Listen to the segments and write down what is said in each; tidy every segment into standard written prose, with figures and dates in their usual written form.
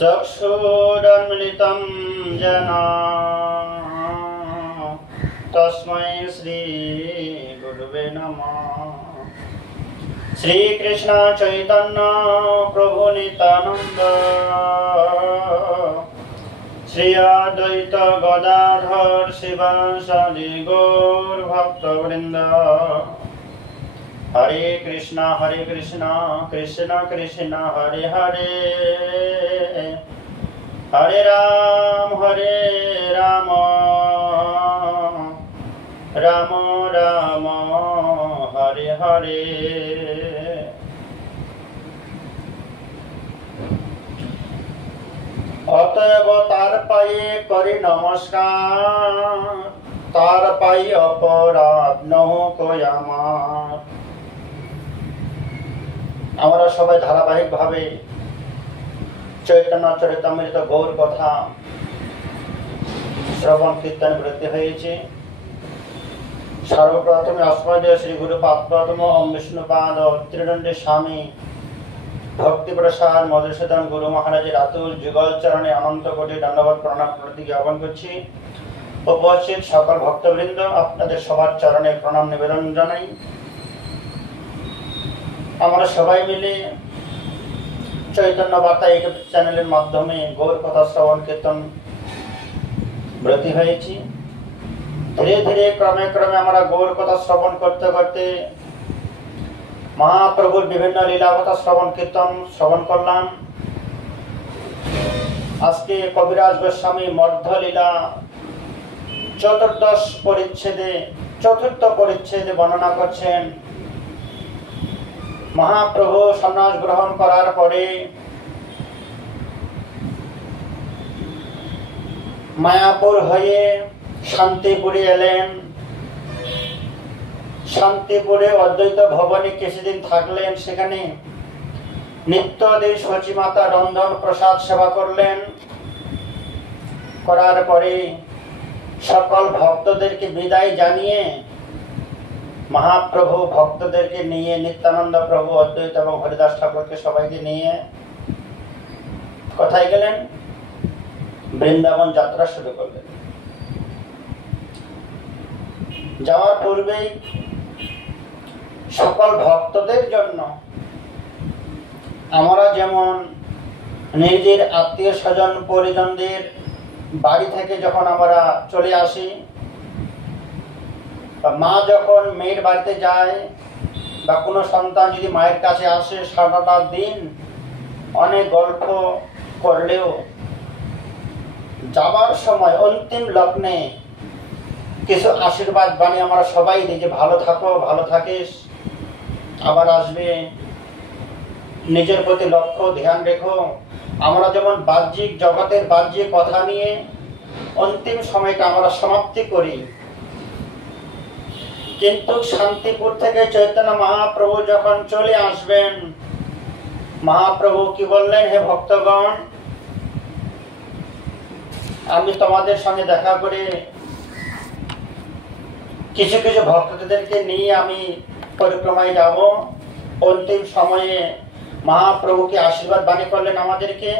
चक्षुरुन्मिलितं येन तस्मै श्री गुरुवे नमः। श्रीकृष्ण चैतन्य प्रभु नित्यानंद श्री अद्वैत गदाधर शिवासादि गौर भक्तवृंद। हरे कृष्णा कृष्ण कृष्ण हरे हरे, हरे राम राम राम हरे हरे। অতএব তার পায়ে করি নমস্কার, তার পায়ে অপরাধ নহকই আমার। আমরা সবাই ধারাবাহিক ভাবে চৈতন্য চরিতামৃত গৌর কথা শ্রবণ কীর্তন বৃত্তি হয়েছে। সর্বপ্রথমে অস্মদীয় শ্রী গুরু পাদপদ্ম ওম বিষ্ণুপাদ ত্রিদণ্ডী স্বামী ভক্তি প্রসাদ মধুসূদন গুরু মহারাজের আতুল যুগল চরণে অনন্ত কোটি দণ্ডবত প্রণাম প্রতি জ্ঞাপন করছি। উপস্থিত সকল ভক্তবৃন্দ, আপনাদের সবার চরণে প্রণাম নিবেদন জানাই। আমরা সবাই মিলে চৈতন্য বার্তা ইউটিউব চ্যানেলের মাধ্যমে গৌর কথা শ্রবণ কীর্তন ব্রতী হয়েছি। ধীরে ধীরে ক্রমে আমরা গৌর কথা শ্রবণ করতে করতে মহাপ্রভুর বিভিন্ন লীলা কথা শ্রবণ কীর্তন শ্রবণ করলাম। আজকে কবিরাজ গোস্বামী মধ্যলীলা চতুর্থ পরিচ্ছেদে বর্ণনা করছেন। মহাপ্রভু সন্ন্যাস গ্রহণ করার পরে মায়াপুর হয়ে শান্তিপুরে এলেন। শান্তিপুরে অদ্বৈত ভবনে কিছুদিন থাকলেন। সেখানে নিত্যদিন সচিমাতা রন্ধন প্রসাদ সেবা করলেন। করার পরে সকল ভক্তদেরকে বিদায় জানিয়ে মহাপ্রভু ভক্তদেরকে নিয়ে, নিত্যানন্দ প্রভু, অদ্বৈত এবং হরিদাস ঠাকুরকে সবাইকে নিয়ে কোথায় গেলেন? বৃন্দাবন যাত্রা শুরু করলেন। যাওয়ার পূর্বেই সকল ভক্তদের জন্য আমরা যেমন নিজের আত্মীয় স্বজন পরিজনদের বাড়ি থেকে যখন আমরা চলে আসি, মা যখন মেয়ের বাড়িতে যায় বা কোনো সন্তান যদি মায়ের কাছে আসে, সারাটা দিন অনেক গল্প করলেও যাবার সময় অন্তিম লগ্নে কিছু আশীর্বাদ বাণী আমরা সবাই দিই যে ভালো থাকো, ভালো থাকিস, আবার আসবে, নিজের প্রতি লক্ষ্য ধ্যান রেখো। আমরা যেমন বাহ্যিক জগতের বাহ্যিক কথা নিয়ে অন্তিম সময়টা আমরা সমাপ্তি করি, কিন্তু শান্তিপুর থেকে চৈতন্য মহাপ্রভু যখন চলে আসবেন, মহাপ্রভু কি বললেন? হে ভক্তগণ, আমি তোমাদের সঙ্গে দেখা করে কিছু কিছু ভক্তদেরকে নিয়ে আমি পরিক্রমায় যাব। অন্তিম সময়ে মহাপ্রভুকে আশীর্বাদ বাণী করলেন আমাদেরকে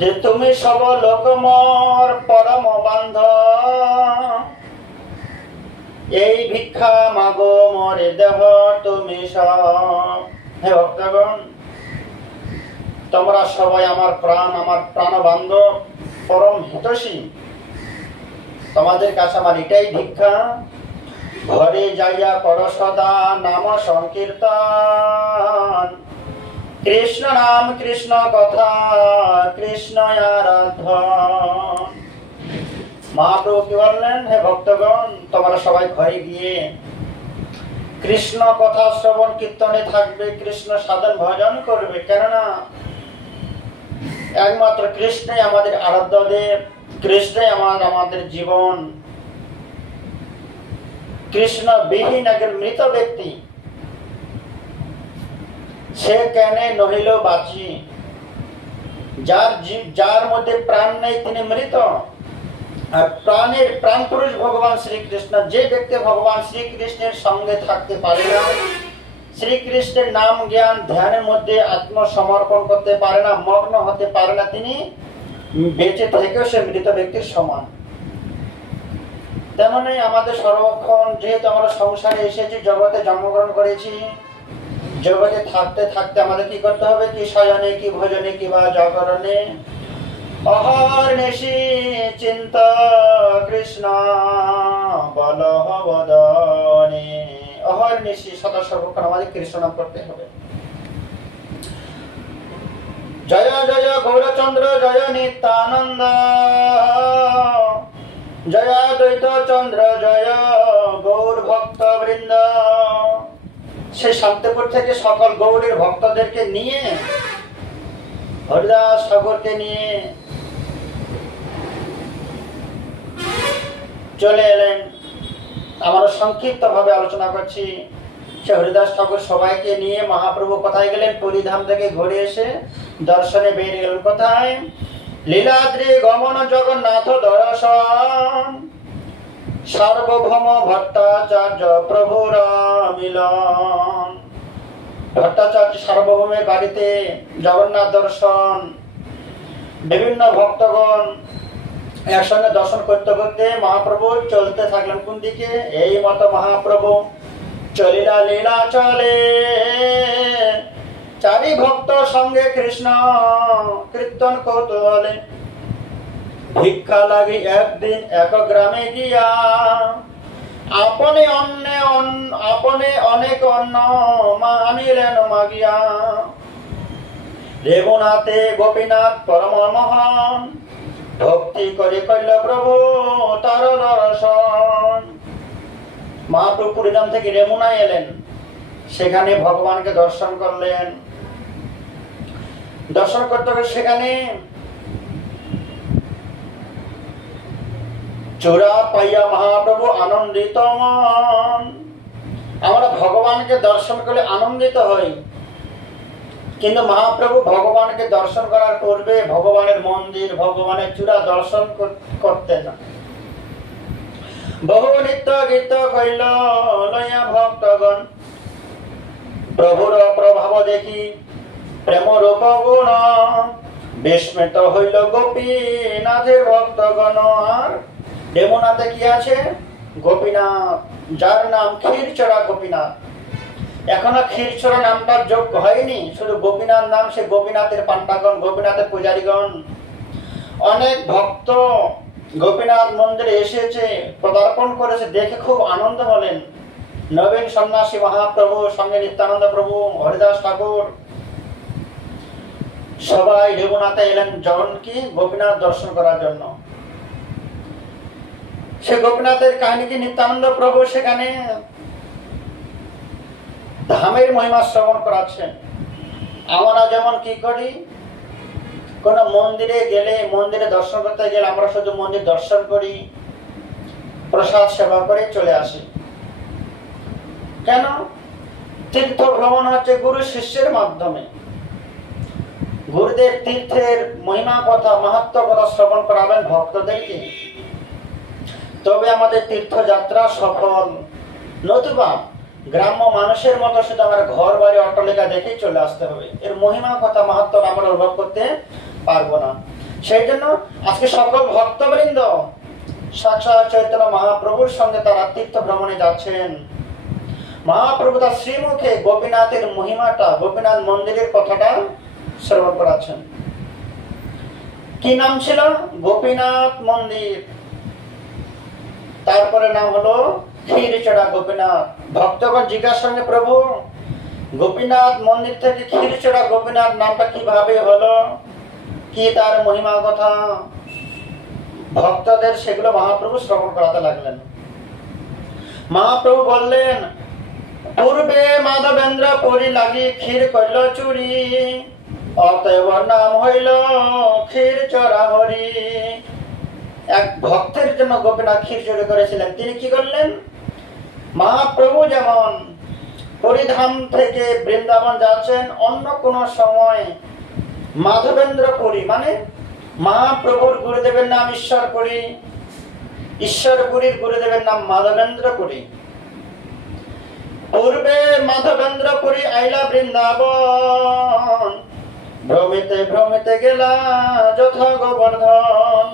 যে তুমি সব লোক মোর পরম বান্ধব, এই ভিক্ষা মাগো মোরে দেহ তুমি সব। হে ভক্তগণ, তোমরা সবাই আমার প্রাণ বান্ধব, পরম হিতৈষী। তোমাদের কাছে আমার এটাই ভিক্ষা, ঘরে যাইয়া কর সদা নাম সংকীর্তন, কৃষ্ণ নাম কৃষ্ণ কথা কৃষ্ণ আরাধন। মহাপ্রভু কি বললেন? হে ভক্তগণ, তোমরা সবাই ঘরে গিয়ে কৃষ্ণ কথা শ্রবণ কীর্তনে থাকবে, কৃষ্ণ সাধন ভজন করবে। কেননা একমাত্র কৃষ্ণই আমাদের আরাধ্য দেব, কৃষ্ণই আমাদের জীবন। কৃষ্ণ বিহীন একজন মৃত ব্যক্তি, সে কেন নহিল বাঁচি। যার মধ্যে প্রাণ নেই তিনি মৃত। আর প্রাণ পুরুষ ভগবান শ্রীকৃষ্ণ, যে ব্যক্তি ভগবান শ্রীকৃষ্ণের সঙ্গে থাকতে পারে না, শ্রীকৃষ্ণের নাম জ্ঞান ধ্যানের মধ্যে আত্মসমর্পণ করতে পারে না, মগ্ন হতে পারে না, তিনি বেঁচে থেকেও সে মৃত ব্যক্তির সমান। তেমনি আমাদের সর্বক্ষণ যেহেতু আমরা সংসারে এসেছি, জগতে জন্মগ্রহণ করেছি, জগতে থাকতে থাকতে আমাদের কি করতে হবে? কি শয়নে, কি ভোজনে, কি বা জাগরণে অহর্নিশি চিন্তা কৃষ্ণ বলবদনে। অহর্নিশি সদা সর্বক্ষণ আমাদের কৃষ্ণ নাম করতে হবে। জয় জয় গৌরচন্দ্র জয় নিত্যানন্দ, জয় দ্বৈত চন্দ্র জয় গৌর ভক্ত বৃন্দ। সে শান্তিপুর থেকে সকল গৌরের ভক্তদেরকে নিয়ে, হরিদাস ঠাকুরকে নিয়ে চলে এলেন। আমরা সংক্ষিপ্ত ভাবে আলোচনা করছি। সে হরিদাস ঠাকুর সবাইকে নিয়ে মহাপ্রভু কোথায় গেলেন? পুরীধাম থেকে ঘুরে এসে দর্শনে বেরিয়ে গেলেন। কোথায়? লীলাদ্রি গমন জগন্নাথ দর্শন, সার্বভৌম ভট্টাচার্য প্রভুর মিলন। ভট্টাচার্য সার্বভৌমের বাড়িতে জগন্নাথ দর্শন, বিভিন্ন ভক্তগণ একসঙ্গে দর্শন করতে করতে মহাপ্রভু চলতে থাকলেন কোন দিকে? এই মতো মহাপ্রভু চলিলা লীলা চলে, চারি ভক্ত সঙ্গে কৃষ্ণ কীর্তন কৌতূহলে। ভিক্ষা লাগি একদিন এক গ্রামে গিয়া, আপনে অনেক অন্ন আনিলেন মাগিয়া। রেবুনাথে গোপীনাথ পরম মহান, ভক্তি করে কইল প্রভু তার দর্শন। মহাপ্রভু পুরীধাম থেকে রেমুনায় এলেন, সেখানে ভগবানকে দর্শন করলেন। দর্শন করতে হবে সেখানে চূড়া পাইয়া মহাপ্রভু আনন্দিত মন। আমরা ভগবানকে দর্শন করলে আনন্দিত হই, কিন্তু মহাপ্রভু ভগবানকে দর্শন করার পূর্বে ভগবানের মন্দির, ভগবানের চূড়া দর্শন করতেন না। বহু নিত্য গীত কইল লইয়া ভক্তগণ, প্রভুর প্রভাব দেখি প্রেম রূপ গুণ। বিস্মিত হইল গোপীনাথের ভক্তগণ। আর যমুনাতে কি আছে? গোপীনাথ, যার নাম ক্ষীরচোরা গোপীনাথ। এখনো ক্ষীরচোরা নামটা যোগ্য হয়নি, শুধু গোপীনাথ নাম। সে গোপীনাথের পান্ডাগণ, গোপীনাথের পূজারীগণ, অনেক ভক্ত গোপীনাথ মন্দিরে এসেছে, পদার্পণ করেছে, দেখে খুব আনন্দ হলেন। নবীন সন্ন্যাসী মহাপ্রভু সঙ্গে নিত্যানন্দ প্রভু, হরিদাস ঠাকুর সবাই রেবুনাথে এলেন যখন কি গোপীনাথ দর্শন করার জন্য। সে গোপীনাথের কাহিনী কি নিত্যানন্দ প্রভু সেখানে ধামের মহিমা শ্রবণ করাচ্ছেন। আমরা যেমন কি করি, কোন মন্দিরে গেলে, মন্দিরে দর্শন করতে গেলে আমরা শুধু মন্দির দর্শন করি, প্রসাদ সেবা করে চলে আসি। কেন? তীর্থ ভ্রমণ হচ্ছে গুরু শিষ্যের মাধ্যমে। গুরুদেব তীর্থের মহিমা কথা, মাহাত্ম্য কথা শ্রবণ করাবেন ভক্তদেরকে, তবে আমাদের তীর্থযাত্রা সফল। নতুবা গ্রাম্য মানুষের মতো শুধু আমার ঘর বাড়ি অট্টালিকা দেখেই চলে আসতে হবে, এর মহিমা কথা মাহাত্ম্য আমরা অনুভব করতে পারবো না। সেই জন্য আজকে সকল ভক্তবৃন্দ সাক্ষাৎ চৈতন্য মহাপ্রভুর সঙ্গে তারা তীর্থ ভ্রমণে যাচ্ছেন। মহাপ্রভু তার শ্রীমুখে গোপীনাথের মহিমাটা, গোপীনাথ মন্দিরের কথাটা শ্রবণ করাচ্ছেন। কি নাম ছিল? গোপীনাথ মন্দির। তারপরে নাম হলো ক্ষীরচোরা গোপীনাথ। ভক্তগণ জিজ্ঞাসা সঙ্গে, প্রভু গোপীনাথ মন্দির থেকে ক্ষীরচোরা গোপীনাথ নামটা কিভাবে হলো, কি তার মহিমা কথা? ভক্তদের সেগুলো মহাপ্রভু শ্রবণ করাতে লাগলেন। মহাপ্রভু বললেন, পূর্বে মাধবেন্দ্র পুরী লাগি ক্ষীর কইল চুরি, অতএব নাম হইল ক্ষীরচোরা হরি। এক ভক্তের জন্য গোপীনাথ ক্ষীর চুরি করেছিলেন। তিনি কি করলেন? মহাপ্রভু যেমন পুরীধাম থেকে বৃন্দাবন যাচ্ছেন, অন্য কোন সময় মাধবেন্দ্র পুরী, মানে মহাপ্রভুর গুরুদেবের নাম ঈশ্বরপুরী, ঈশ্বরপুরীর গুরুদেবের নাম মাধবেন্দ্র পুরী। পূর্বে মাধবেন্দ্র পুরী বৃন্দাবন, ভ্রমিতে ভ্রমিতে গেলা যথা গোবর্ধন।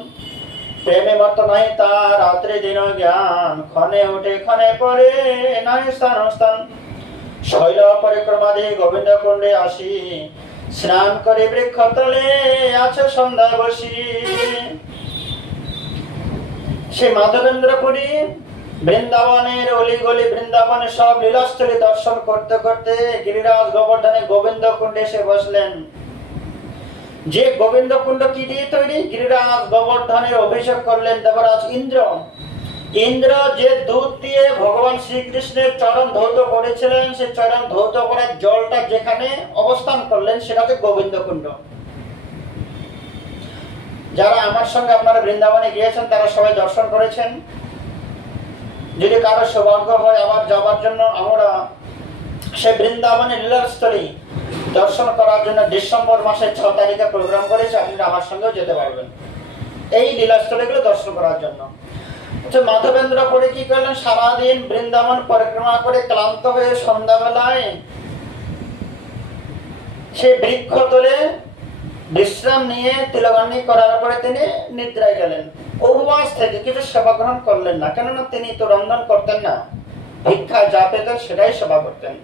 প্রেমে মত নাই তার রাত্রি দিন জ্ঞান, ক্ষণে উঠে ক্ষণে পরে নাই স্থান স্থান। শৈল পরিক্রমা দিয়ে গোবিন্দ কুণ্ডে আসি, স্নান করে বৃক্ষ তলে আছে সন্ধ্যা বসি। সে মাধবেন্দ্রপুরী বৃন্দাবনের অলিগলি, বৃন্দাবনের সব লীলাস্থলী দর্শন করতে করতে গিরিরাজ গোবর্ধনে গোবিন্দ কুণ্ডে এসে বসলেন। যে গোবিন্দ কুণ্ড কি দিয়ে তৈরি? গিরিরাজ গোবর্ধনের অভিষেক করলেন দেবরাজ ইন্দ্র। ইন্দ্র যে দুধ দিয়ে ভগবান শ্রীকৃষ্ণের চরণ ধৌত করেছিলেন, সে চরণ ধৌত করার জলটা যেখানে অবস্থান করলেন সেটা হচ্ছে গোবিন্দ কুণ্ড। যারা আমার সঙ্গে আপনারা বৃন্দাবনে গিয়েছেন তারা সবাই দর্শন করেছেন। যদি কারো সৌভাগ্য হয় আবার যাবার জন্য, আমরা সে বৃন্দাবনের লীলাস্থলী দর্শন করার জন্য ডিসেম্বর মাসের 6 তারিখে প্রোগ্রাম করেছে। আপনারা আমার সঙ্গেও যেতে পারবেন এই লীলাস্থলীগুলো দর্শন করার জন্য। মাধবেন্দ্র পরে কি করলেন? সারাদিন বৃন্দাবন পরিক্রমা করে ক্লান্ত হয়ে সন্ধ্যাবেলায় সে বৃক্ষ তলে বিশ্রাম নিয়ে তিলকান্নি করার পরে তিনি নিদ্রায় গেলেন। উপবাস থেকে কিছু সেবা গ্রহণ করলেন না, কেননা তিনি তো রন্ধন করতেন না, ভিক্ষা যা পেতেন সেটাই সেবা করতেন।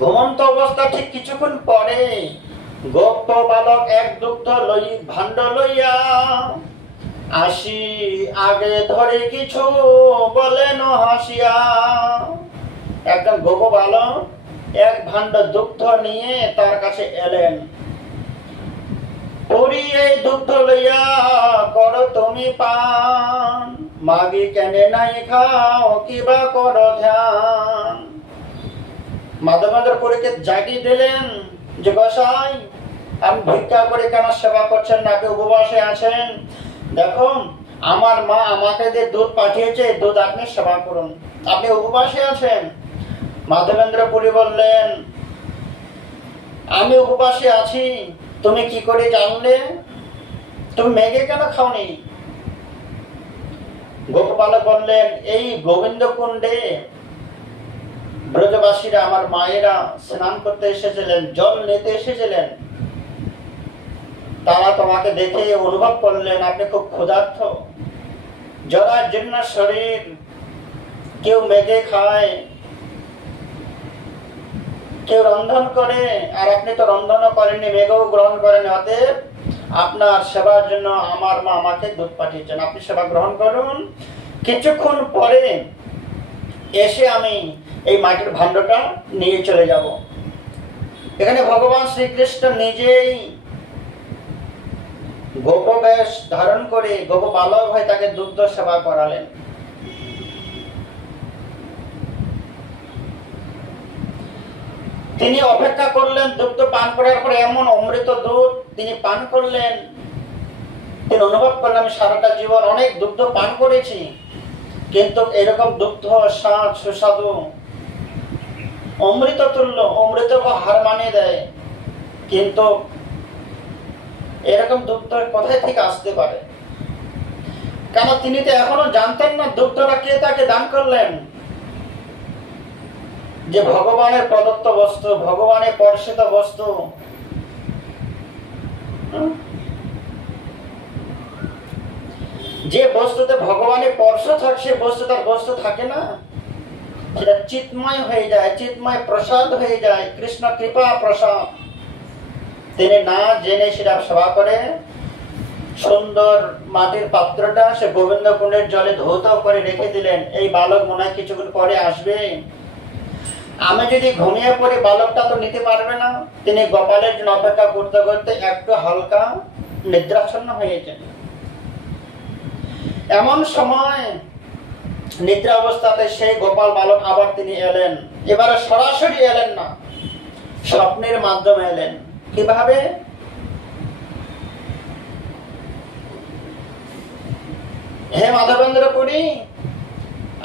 ঘুমন্ত অবস্থা ঠিক কিছুক্ষণ পরে গোপ বালক এক দুগ্ধ ভাণ্ড লইয়া আসি, আগে ধরে কিছু বলেন হাসিয়া। একজন গোপ বালক এক ভাণ্ড দুগ্ধ নিয়ে তার কাছে এলেন। ওরি এই দুগ্ধ লইয়া করো তুমি পান, মাগি কেনে নাই খাও কিবা করো ধ্যান। মাধবেন্দ্র পুরীকে জাগিয়ে দিলেন যে গোসাই, আপনি ভিক্ষা করে কেন সেবা করছেন না? আপনি উপবাসে আছেন। দেখুন, আমার মা আমাকে যে দুধ পাঠিয়েছে, দুধ আপনি সেবা করুন, আপনি উপবাসে আছেন। মাধবেন্দ্র পুরী বললেন, আমি উপবাসে আছি, তুমি কি করে জানলে? তুমি মেঘে কেন খাওনি? গোপাল বললেন, এই গোবিন্দ কুণ্ডে ব্রজবাসীরা, আমার মায়েরা স্নান করতে এসেছিলেন, জল নিতে এসেছিলেন। তারা তোমাকে দেখে অনুভব করলেন আপনি খুব ক্ষুধার্ত, জরাজীর্ণ শরীর। কেউ মেঘে খায়, কেউ রন্ধন করে, আর আপনি তো রন্ধনও করেননি, মেঘও গ্রহণ করেন। অতএব আপনার সেবার জন্য আমার মা আমাকে দুধ পাঠিয়েছেন, আপনি সেবা গ্রহণ করুন। কিছুক্ষণ পরে এসে আমি এই মাটির ভাণ্ডটা নিয়ে চলে যাব। এখানে ভগবান শ্রীকৃষ্ণ নিজেই গোপবেশ ধারণ করে গোপ বালক হয়ে তাকে দুগ্ধ সেবা করালেন। তিনি অপেক্ষা করলেন, দুগ্ধ পান করার পরে এমন অমৃত দুধ তিনি পান করলেন, তিনি অনুভব করলেন আমি সারাটা জীবন অনেক দুগ্ধ পান করেছি, কিন্তু এরকম দুগ্ধ স্বাদ সুস্বাদু অমৃত তুল্য, অমৃত হার মানিয়ে দেয়, কিন্তু এরকম দুগ্ধ কোথায় থেকে আসতে পারে? কেন তিনি তো এখনো জানতেন না দুগ্ধটা কে তাকে দান করলেন। যে ভগবানের প্রদত্ত বস্তু, ভগবানের পরিচিত বস্তু, যে বস্তুতে ভগবানের স্পর্শ থাকে সে বস্তু তার বস্তু থাকে না, সেটা চিৎময় হয়ে যায়, চিৎময় প্রসাদ হয়ে যায়, কৃষ্ণ কৃপা প্রসাদ। তিনি না জেনে সেটা সেবা করে সুন্দর মাটির পাত্রটা সে গোবিন্দ কুণ্ডের জলে ধৌত করে রেখে দিলেন। এই বালক মনে হয় কিছুক্ষণ পরে আসবে, আমি যদি ঘুমিয়ে পড়ি বালকটা তো নিতে পারবে না। তিনি গোপালের জন্য অপেক্ষা করতে করতে একটু হালকা নিদ্রাচ্ছন্ন হয়েছেন। এমন সময় নিদ্রা অবস্থাতে সেই গোপাল বালক আবার তিনি এলেন। এবারে সরাসরি এলেন না, স্বপ্নের মাধ্যমে এলেন। কিভাবে? হে মাধবেন্দ্র পুরী,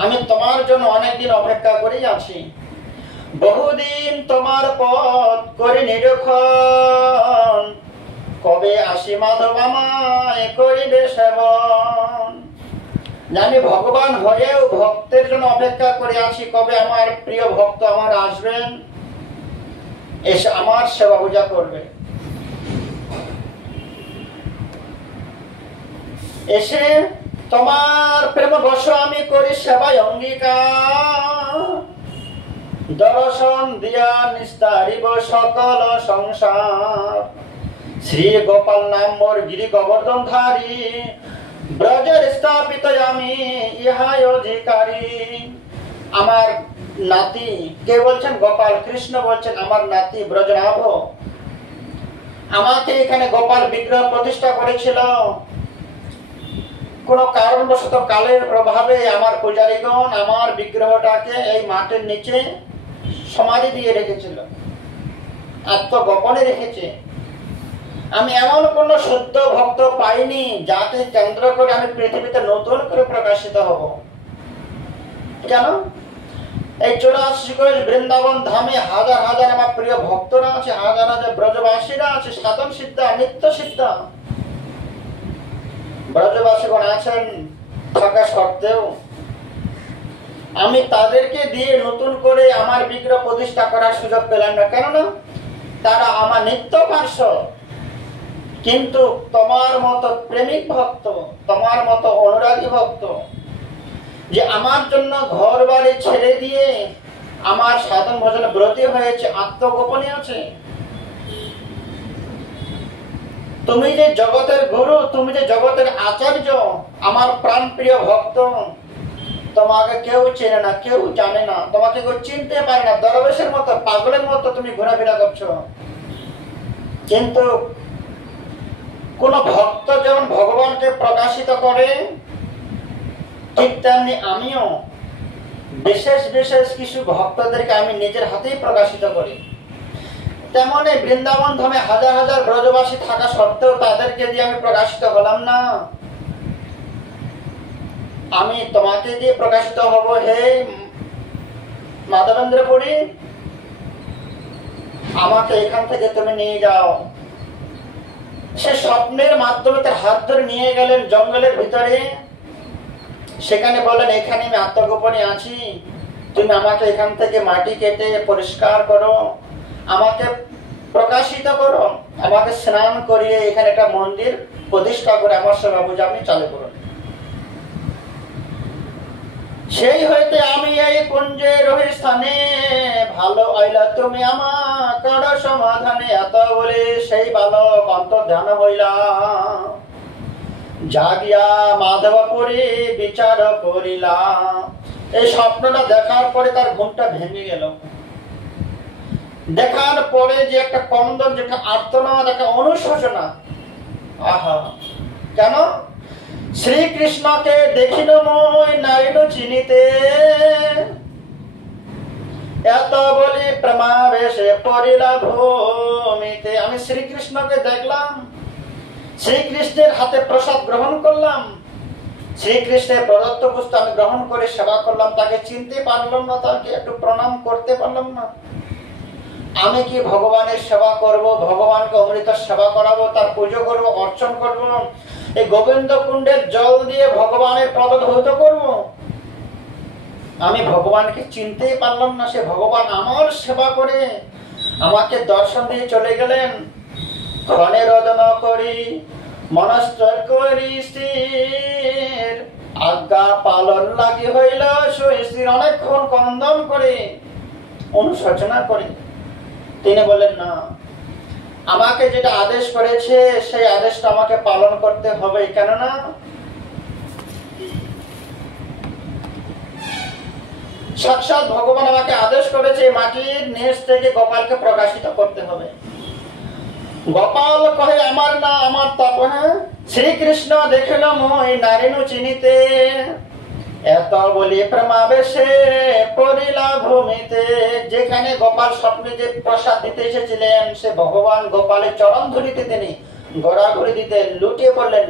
আমি তোমার জন্য অনেকদিন অপেক্ষা করেই আছি। বহুদিন তোমার পথ করে নিরীক্ষণ, কবে আসি মাধব আমায় করিবে সেবন। জানি ভগবান হয়েও ভক্তের জন্য অপেক্ষা করে আছি, কবে আমার প্রিয় ভক্ত আমার আসবেন, এসে আমার সেবা পূজা করবে, এসে তোমার প্রেম বশ আমি করি সেবায় অঙ্গীকার, দর্শন দিয়া নিস্তারিব সকল সংসার। শ্রী গোপাল নাম মোর গিরি গোবর্ধন ধারী, ব্রজের স্থাপিত আমি ইহাই অধিকারী। আমার নাতি, কে বলছেন? গোপাল। কৃষ্ণ বলছেন আমার নাতি ব্রজনাভ আমাকে এখানে গোপাল বিগ্রহ প্রতিষ্ঠা করেছিল। কোন কারণবশত কালের প্রভাবে আমার পূজারীগণ আমার বিগ্রহটাকে এই মাটির নিচে সমাধি দিয়ে রেখেছিল, আত্মগোপনে রেখেছে। আমি এমন কোন শুদ্ধ ভক্ত পাইনি যাকে কেন্দ্র করে আমি পৃথিবীতে নতুন করে প্রকাশিত হব। কেন? এই 84 কোষ বৃন্দাবন ধামে হাজার হাজার আমার প্রিয় ভক্তরা আছে, হাজার হাজার ব্রজবাসীরা আছে, সাধন সিদ্ধা, নিত্য সিদ্ধা ব্রজবাসীগণ আছেন থাকা সত্ত্বেও আমি তাদেরকে দিয়ে নতুন করে আমার বিগ্রহ প্রতিষ্ঠা করার সুযোগ পেলাম না। কেননা তারা আমার নিত্য পার্শ্ব। কিন্তু তোমার মতো প্রেমিক ভক্ত, তোমার মতো অনুরাগী ভক্ত, যে আমার জন্য ঘর বাড়ি ছেড়ে দিয়ে আমার সাধন ভজনে ব্রতী হয়েছে, আত্মগোপনে আছে, তুমি যে জগতের গুরু, তুমি যে জগতের আচার্য, আমার প্রাণ প্রিয় ভক্ত, তোমাকে কেউ চেনে না, কেউ জানে না, তোমাকে কেউ চিনতে পারে না। দরবেশের মতো, পাগলের মতো তুমি ঘোরাফেরা করছো। কিন্তু কোন ভক্ত যেমন ভগবানকে প্রকাশিত করে, ঠিক তেমনি আমিও বিশেষ বিশেষ কিছু ভক্তদেরকে আমি নিজের হাতেই প্রকাশিত করি। তেমনি বৃন্দাবন ধামে হাজার হাজার ব্রজবাসী থাকা সত্ত্বেও তাদেরকে দিয়ে আমি প্রকাশিত হলাম না। আমি তোমাকে দিয়ে প্রকাশিত হব। হে মাধবেন্দ্রপুরী, আমাকে এখান থেকে তুমি নিয়ে যাও। সে স্বপ্নের মাধ্যমে তার হাত ধরে নিয়ে গেলেন জঙ্গলের ভিতরে। সেখানে বলেন, এখানে আমি আত্মগোপনে আছি, তুমি আমাকে এখান থেকে মাটি কেটে পরিষ্কার করো, আমাকে প্রকাশিত করো, আমাকে স্নান করিয়ে এখানে একটা মন্দির প্রতিষ্ঠা করে আমার সেবা পূজা আপনি চালু করুন। সেই হইতে আমি এই কুঞ্জে রহি স্থানে, ভালো আইলা তুমি আমার সমাধানে। এত বলে সেই বালক অন্তর্ধান হইলা, জাগিয়া মাধবপুরী বিচার করিলা। এই স্বপ্নটা দেখার পরে তার ঘুমটা ভেঙে গেল। দেখার পরে যে একটা কন্দন, যেটা আর্তনাদ, একটা অনুশোচনা, আহা! কেন? শ্রীকৃষ্ণকে দেখিল মই নাইল চিনিতে, এত বলি প্রেমাবেশে পড়িলা ভূমিতে। আমি শ্রীকৃষ্ণকে দেখলাম, শ্রীকৃষ্ণের হাতে প্রসাদ গ্রহণ করলাম, শ্রীকৃষ্ণের প্রদত্ত বস্তু আমি গ্রহণ করে সেবা করলাম, তাকে চিনতে পারলাম না, তাকে একটু প্রণাম করতে পারলাম না। আমি কি ভগবানের সেবা করব, ভগবানকে অমৃত সেবা করাবো, তার পুজো করব, অর্চন করব, এই গোবিন্দ কুণ্ডের জল দিয়ে ভগবানের পদধৌত করব? আমি ভগবানকে চিনতেই পারলাম না। সে ভগবান আমার সেবা করে আমাকে দর্শন দিয়ে চলে গেলেন। ক্ষণে রোদন করি মনস্থ করি স্থির, আজ্ঞা পালন লাগি হইল সুস্থির। অনেকক্ষণ কন্দন করে অনুশোচনা করে তিনি বলেন, না, আমাকে যেটা আদেশ করেছে সেই আদেশটা আমাকে পালন করতে হবে। কেননা সাক্ষাৎ ভগবান আমাকে আদেশ করেছে মাটির নিচ থেকে গোপালকে প্রকাশিত করতে হবে। গোপাল কহে, আমার না আমার তপ। শ্রীকৃষ্ণ দেখিল মই নারিনু চিনিতে, এত বলি প্রেমাবেশে পড়িলা ভূমিতে। যেখানে গোপাল স্বপ্নে যে প্রসাদ দিতে এসেছিলেন, সে ভগবান গোপালের চরণ ধরিতে তিনি গড়াগড়ি দিতে লুটিয়ে পড়লেন।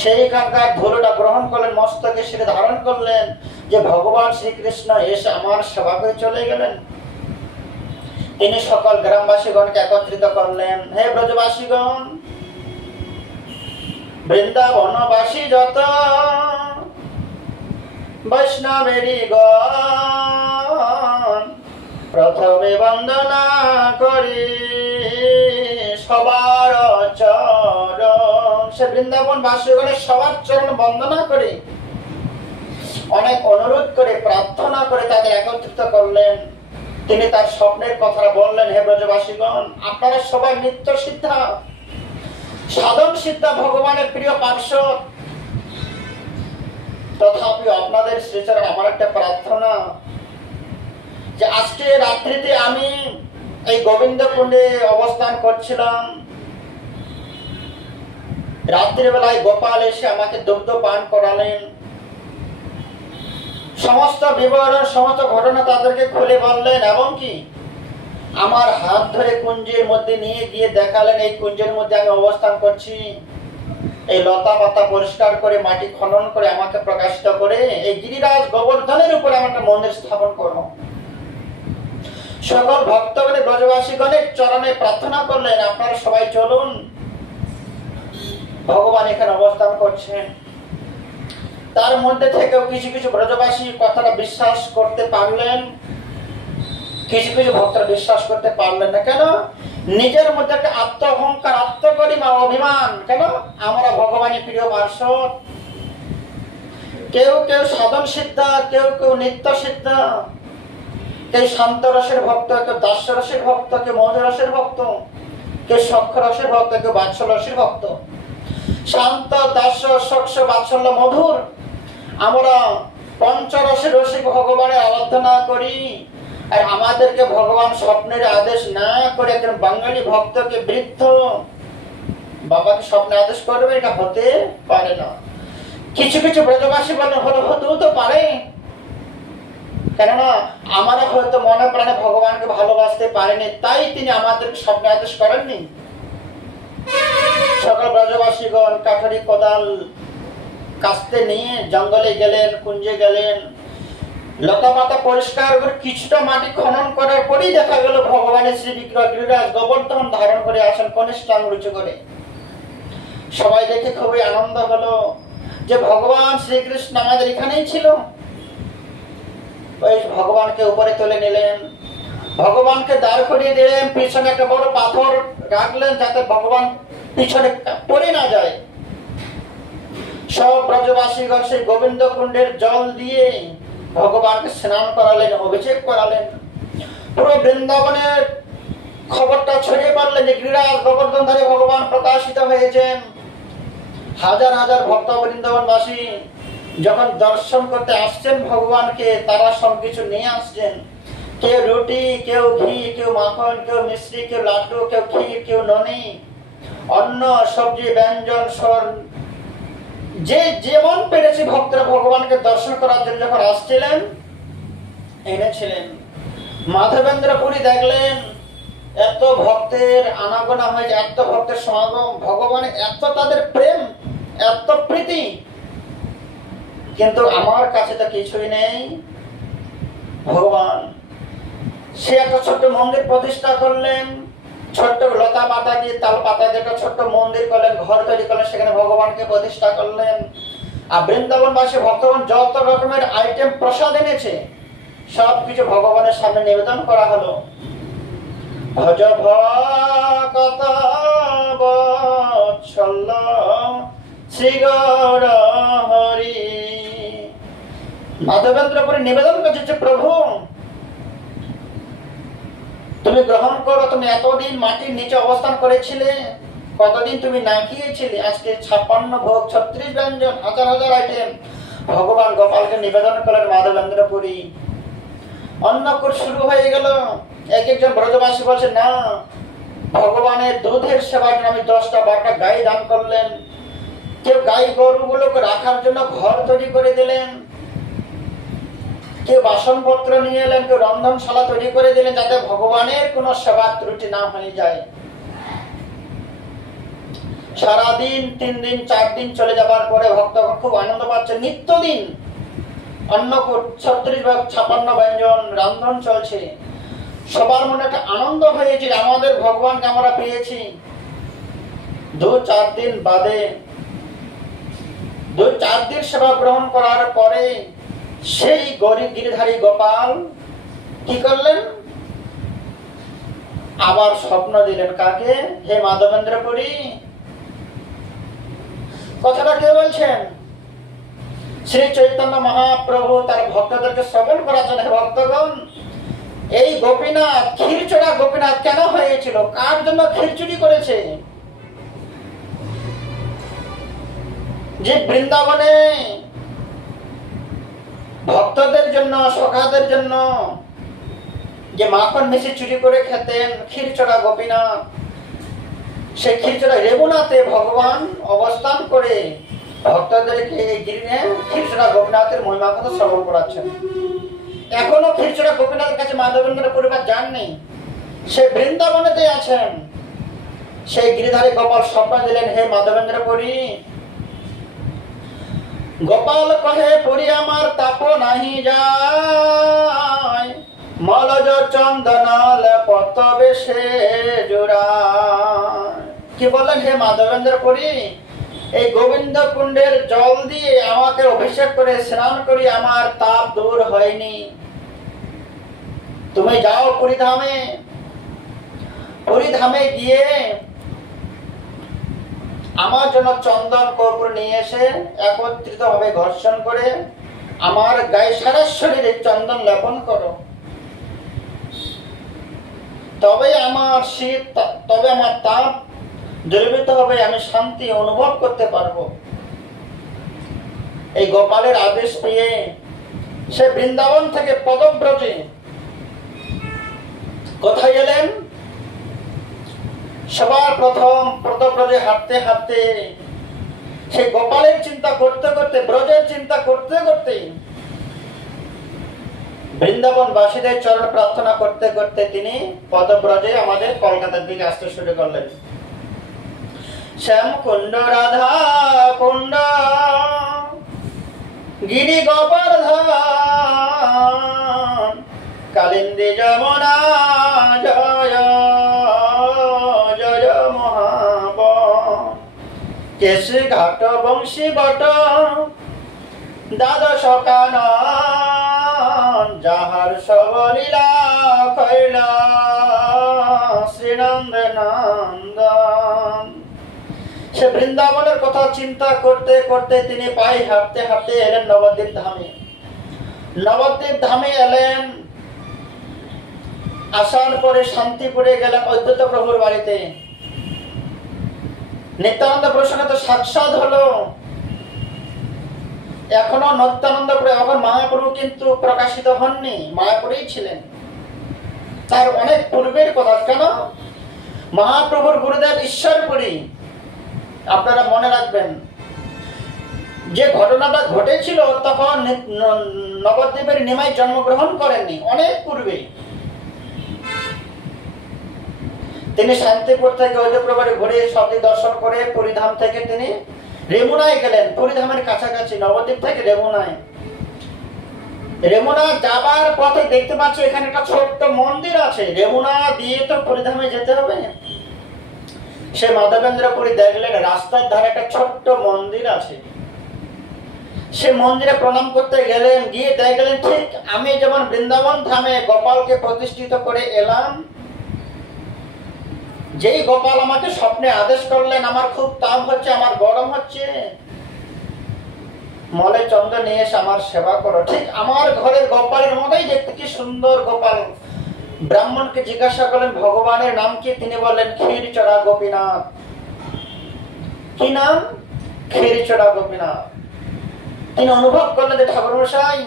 সেইখানকার ধুলোটা গ্রহণ করলেন, মস্তকে সেটা ধারণ করলেন, যে ভগবান শ্রীকৃষ্ণ এসে আমার সেবা করে চলে গেলেন। তিনি সকল গ্রামবাসীগণকে একত্রিত করলেন, হে ব্রজবাসীগণ, বৃন্দাবনবাসী যত বৈষ্ণবেরী গণ, প্রথমে বন্দনা করে সবার চরণ। সে বৃন্দাবন বাসীগণের সবার চরণ বন্দনা করে, অনেক অনুরোধ করে, প্রার্থনা করে তাদের একত্রিত করলেন। তিনি তার স্বপ্নের কথা বললেন, হে ব্রজবাসীগণ, আপনারা সবাই নিত্য সিদ্ধা, সাধন সিদ্ধা, ভগবানের প্রিয় পার্শ্বদ। তথাপি আপনাদের শ্রীচরণ আমার একটা প্রার্থনা, যে আজকে রাত্রিতে আমি এই গোবিন্দ কুণ্ডে অবস্থান করছিলাম, রাত্রিবেলায় গোপাল এসে আমাকে দুগ্ধ পান করালেন। সমস্ত বিবরণ, সমস্ত ঘটনা তাদেরকে খুলে বললেন, এবং কি আমার হাত ধরে কুঞ্জের মধ্যে নিয়ে গিয়ে দেখালেন, এই কুঞ্জের মধ্যে আমি অবস্থান করছি। এই লতা পাতা পরিষ্কার করে, মাটি খনন করে আমাকে প্রকাশিত করে এই গিরিরাজ গোবর্ধনের উপরে আমার একটা মন্দির স্থাপন করো। সকল ভক্তগণে ব্রজবাসীগণের চরণে প্রার্থনা করলেন, আপনারা সবাই চলুন, ভগবান এখানে অবস্থান করছেন। তার মধ্যে থেকেও কিছু কিছু ব্রজবাসী কথাটা বিশ্বাস করতে পারলেন, কিছু কিছু ভক্তরা বিশ্বাস করতে পারলেন না। কেন? নিজের মধ্যে একটা আত্ম অহংকার, আত্মগরিমা, অভিমান। কেন? আমরা ভগবানের প্রিয় পার্শ্বদ। কেউ কেউ সাধন সিদ্ধা, কেউ কেউ নিত্য সিদ্ধা, কেউ শান্ত রসের ভক্ত, কেউ দাস্য রসের ভক্ত, কেউ মধুর রসের ভক্ত, কেউ সক্ষ রসের ভক্ত, কেউ বাৎসল্য রসের ভক্ত। শান্ত, দাস্য, সক্ষ, বাৎসল্য, মধুর, আমরা পঞ্চরসের রসিক ভগবানের আরাধনা করি। আর আমাদেরকে ভগবান স্বপ্নের আদেশ না করে একজন বাঙালি ভক্তকে বৃদ্ধ বাবাকে স্বপ্নে আদেশ করবে, এটা হতে পারে না। কিছু কিছু ব্রজবাসী বলে হতেও তো পারে, কেননা আমরা হয়তো মনে প্রাণে ভগবানকে ভালোবাসতে পারিনি, তাই তিনি আমাদেরকে স্বপ্নে আদেশ করেননি। সকল ব্রজবাসীগণ কাঠারি কোদাল কাস্তে নিয়ে জঙ্গলে গেলেন, কুঞ্জে গেলেন, লতা পাতা পরিষ্কার করে কিছুটা মাটি খনন করার পরেই দেখা গেল ভগবানের শ্রী বিগ্রহ গিরিরাজ গোবর্ধন ধারণ করে আসেন, কনিষ্ঠাঙ্গ রুচু করে। সবাই দেখে খুবই আনন্দ হলো যে ভগবান শ্রীকৃষ্ণ আমাদের এখানেই ছিল। ওই ভগবানকে উপরে তুলে নিলেন, ভগবানকে দাঁড় করিয়ে দিলেন, পিছনে একটা বড় পাথর রাখলেন যাতে ভগবান পিছনে পড়ে না যায়। সব ব্রজবাসীগণ সেই গোবিন্দ কুণ্ডের জল দিয়ে ভগবানকে স্নান করালেন, অভিষেক করালেন। পুরো বৃন্দাবনের খবরটা ছড়িয়ে পড়লেন যে গিরিরাজ গোবর্ধনধারী ভগবান প্রকাশিত হয়েছেন। হাজার হাজার ভক্ত বৃন্দাবনবাসী যখন দর্শন করতে আসছেন ভগবানকে, তারা সবকিছু নিয়ে আসছেন। কেউ রুটি, কেউ ঘি, কেউ মাখন, কেউ মিশ্রি, কেউ লাড্ডু, কেউ ক্ষীর, কেউ ননি, অন্ন, সবজি, ব্যঞ্জন, স্বর্ণ, যে যেমন পেরেছে ভক্তরা ভগবানকে দর্শন করার জন্য যখন আসছিলেন এনেছিলেন। মাধবেন্দ্র পুরী দেখলেন এত ভক্তের আনাগোনা হয়েছে, এত ভক্তের সমাগম, ভগবানের এত তাদের প্রেম, এত প্রীতি, কিন্তু আমার কাছে তো কিছুই নেই। ভগবান সে একটা ছোট্ট মন্দির প্রতিষ্ঠা করলেন, ছোট্ট লতা পাতা দিয়ে, তাল পাতা দিয়ে একটা ছোট্ট মন্দির করলেন, ঘর তৈরি করলেন, সেখানে ভগবানকে প্রতিষ্ঠা করলেন। আর বৃন্দাবনবাসী ভক্তগণ যত রকমের আইটেম প্রসাদ এনেছে সবকিছু ভগবানের সামনে নিবেদন করা হলো। ভজ ভকত বৎসল্য শ্রী গৌর হরি। মাধবেন্দ্রপুরী নিবেদন করছে, প্রভু তুমি গ্রহণ করো, তুমি এতদিন মাটির নিচে অবস্থান করেছিলে, কতদিন তুমি না খেয়েছিলে, আজকে 56 ভোগ, 36 ব্যঞ্জন, হাজার হাজার আইটেম ভগবান গোপালকে নিবেদন করলেন মাধবেন্দ্রপুরী। অন্নকূট শুরু হয়ে গেল। এক একজন ব্রজবাসী বলছে, না, ভগবানের দুধের সেবার জন্য আমি 10টা 12টা গাই দান করলেন। কেউ গাই গরুগুলোকে রাখার জন্য ঘর তৈরি করে দিলেন, কেউ বাসনপত্র নিয়ে এলেন, কেউ রন্ধনশালা তৈরি করে দিলেন, যাতে ভগবানের কোনো সেবার ত্রুটি না হয়ে যায়। সারাদিন 3 দিন 4 দিন চলে যাবার পরে ভক্তগণ খুব আনন্দ পাচ্ছে। নিত্যদিন অন্নকূট, 36 ভাগ 56 ব্যঞ্জন রান্ধন চলছে। সবার মনে একটা আনন্দ হয়েছে, আমাদের ভগবানকে আমরা পেয়েছি। 2-4 দিন বাদে, 2-4 দিন সেবা গ্রহণ করার পরে সেই গিরিধারী গোপাল কি করলেন? আবার স্বপ্ন দিলেন কাকে? হে মাধবেন্দ্র পুরী। কথাটা কে বলছেন? শ্রী চৈতন্য মহাপ্রভু তার ভক্তদেরকে শ্রবণ করার জন্য। হে ভক্তগণ, এই গোপীনাথ, ক্ষীরচোরা গোপীনাথ কেন হয়েছিল? কার জন্য ক্ষীরচুরি করেছে? যে বৃন্দাবনে ভক্তদের জন্য, সখাদের জন্য যে মাখন মিশি চুরি করে খেতেন, ক্ষীরচোরা গোপীনাথ, সেই ক্ষীরচোরা রেবুনাথে ভগবান অবস্থান করে ভক্তদেরকে এই গিরিনে ক্ষীরচোরা গোপীনাথের মহিমা কথা শ্রবণ করাচ্ছেন। এখনো ক্ষীরচোরা গোপীনাথের কাছে মাধবেন্দ্র পরিবার যাননি, সে বৃন্দাবনেতে আছেন। সেই গিরিধারী গোপাল স্বপ্ন দিলেন, হে মাধবেন্দ্র পুরী। গোপাল কহে, পুরী আমার তাপ নাহি যায়, মলজ চন্দন লেপত বেশে জোড়ায়। কি বললেন? হে মাধবেন্দ্র পুরী, এই গোবিন্দ কুণ্ডের জল দিয়ে আমাকে অভিষেক করে স্নান করি, আমার তাপ দূর হয়নি। তুমি যাও পুরীধামে, পুরীধামে গিয়ে আমার জন্য চন্দন কর্পূর নিয়ে এসে একত্রিত ভাবে ঘর্ষণ করে আমার গায়ে সারা শরীরে চন্দন লেপন করো। তবে আমার শীত, তবে আমার তাপ দ্রবীভূত হবে, আমি শান্তি অনুভব করতে পারবো। এই গোপালের আদেশ পেয়ে সে বৃন্দাবন থেকে পদব্রজে কোথায় গেলেন? সবার প্রথম পদব্রজে হাঁটতে হাঁটতে, সেই গোপালের চিন্তা করতে করতে, ব্রজের চিন্তা করতে করতে, বৃন্দাবন বাসীদের চরণ প্রার্থনা করতে করতে তিনি পদব্রজে আমাদের কলকাতার দিকে আসতে শুরু করলেন। শ্যাম কুণ্ড, রাধা কুণ্ড, গিরি গোবর্ধন, কালিন্দী যমুনা, জয় জয় মহাবন, কেশী ঘাট, বংশী বট, দ্বাদশ কানন, যাহার সবলীলা কৈলা শ্রীনন্দ নন্দন। সে বৃন্দাবনের কথা চিন্তা করতে করতে তিনি পায়ে হাঁটতে হাঁটতে এলেন নবদ্বীপ ধামে। নবদ্বীপ ধামে এলেন, আসার পরে শান্তিপুরে গেলেন অদ্বৈত প্রভুর বাড়িতে। নিত্যানন্দ প্রভুর সঙ্গে তো সাক্ষাৎ হলো। এখনো নিত্যানন্দ প্রভু, এখন মহাপ্রভু কিন্তু প্রকাশিত হননি, মায়াপুরেই ছিলেন। তার অনেক পূর্বের কথা। কেন? মহাপ্রভুর গুরুদেব ঈশ্বরপুরী। আপনারা মনে রাখবেন, যে ঘটনাটা ঘটেছিল তখন নবদ্বীপের নিমাই জন্মগ্রহণ করেননি, অনেক পূর্বে। তিনি শান্তিপুর থেকে অযোধ্যাবাড়ি ঘুরে সতী দর্শন করে পুরীধাম থেকে তিনি রেমুনায় গেলেন। পুরীধামের কাছাকাছি, নবদ্বীপ থেকে রেমুনায়। রেমুনা যাবার পথে দেখতে পাচ্ছি এখানে একটা ছোট্ট মন্দির আছে। রেমুনা দিয়ে তো পুরীধামে যেতে হবে। সে মাধবেন্দ্র পুরী দেখলেন রাস্তার ধারে একটা ছোট্ট মন্দির আছে। সে মন্দিরে প্রণাম করতে গেলেন, গিয়ে দেখলেন ঠিক আমি যেমন বৃন্দাবন ধামে গোপালকে প্রতিষ্ঠিত করে এলাম, যেই গোপাল আমাকে স্বপ্নে আদেশ করলেন আমার খুব তাপ হচ্ছে, আমার গরম হচ্ছে, মলে চন্দন নিয়ে এসে আমার সেবা করো, ঠিক আমার ঘরের গোপালের মতোই দেখতে, কি সুন্দর গোপাল। ব্রাহ্মণকে জিজ্ঞাসা করলেন ভগবানের নাম কি? তিনি বললেন ক্ষীরচোরা গোপীনাথ। কি নাম? ক্ষীরচোরা গোপীনাথ। তিনি অনুভব করলেন যে ঠাকুর মশাই,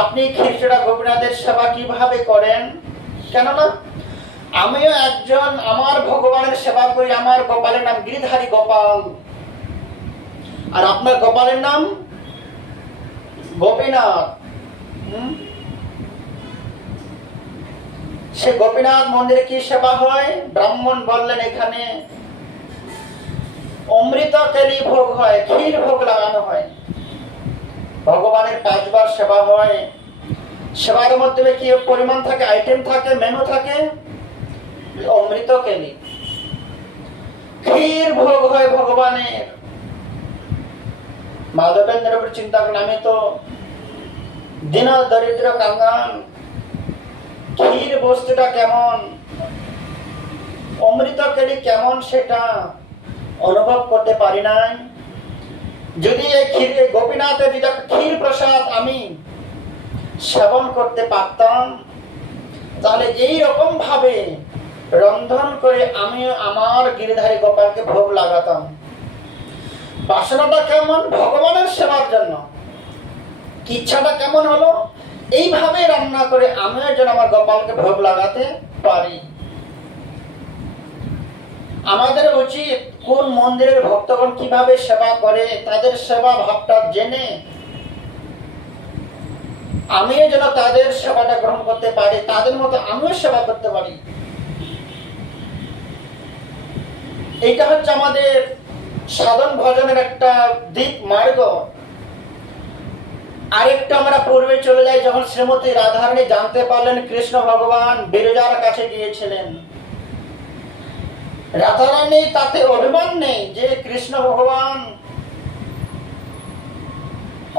আপনি ক্ষীরচোরা গোপীনাথের সেবা কিভাবে করেন? কেননা আমিও একজন, আমার ভগবানের সেবা করি, আমার গোপালের নাম গিরিধারী গোপাল, আর আপনার গোপালের নাম গোপীনাথ। সে গোপীনাথ মন্দিরে কি সেবা হয়? ব্রাহ্মণ বললেন এখানে অমৃত তেলি ভোগ হয়, ক্ষীর ভোগ লাগানো হয়, ভগবানের 5 বার সেবা হয়। সেবার মধ্যে কি পরিমাণ থাকে, আইটেম থাকে, মেনু থাকে? অমৃত কেলি, ক্ষীর ভোগ হয় ভগবানের। মাধবেন্দ্র চিন্তা করেন আমি তো দিন দরিদ্র কাঙ্গাল, ক্ষীর বস্তুটা কেমন? অমৃত খেলে কেমন সেটা অনুভব করতে পারি নাই। যদি এই গোপীনাথের যদি ক্ষীর প্রসাদ আমি সেবন করতে পারতাম, তাহলে এইরকম ভাবে রন্ধন করে আমি আমার গিরিধারী গোপালকে ভোগ লাগাতাম। বাসনাটা কেমন? ভগবানের সেবার জন্য। ইচ্ছাটা কেমন হলো? এইভাবে রান্না করে আমিও যেন আমার গোপালকে ভোগ লাগাতে পারি। আমাদের উচিত কোন মন্দিরের ভক্তগণ কিভাবে সেবা করে তাদের সেবা ভাবটা জেনে আমিও যেন তাদের সেবাটা গ্রহণ করতে পারি, তাদের মতো আমিও সেবা করতে পারি। এইটা হচ্ছে আমাদের সাধন ভজনের একটা দিক মার্গ। আরেকটা আমরা পূর্বে চলে যাই, যখন শ্রীমতী রাধারানী জানতে পারলেন কৃষ্ণ ভগবান বিরজার কাছে গিয়েছিলেন। রাধারানী তাতে অভিমান নেই যে কৃষ্ণ ভগবান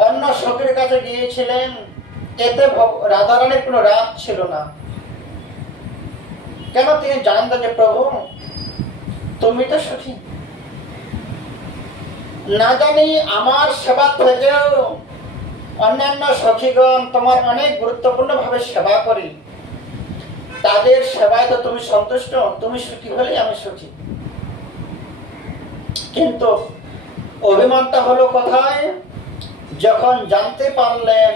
অন্য সখীর কাছে গিয়েছিলেন, এতে রাধারানীর কোনো রাগ ছিল না। কেন? তিনি জানতেন যে প্রভু তুমি তো সখী, না জানি আমার সেবা থেকেও অন্যান্য সখীগণ তোমার অনেক গুরুত্বপূর্ণ ভাবে সেবা করি, তাদের সেবায় তো তুমি সন্তুষ্ট, তুমি সুখী হলেই আমি সুখী। কিন্তু অভিমানটা হলো কোথায়? যখন জানতে পারলেন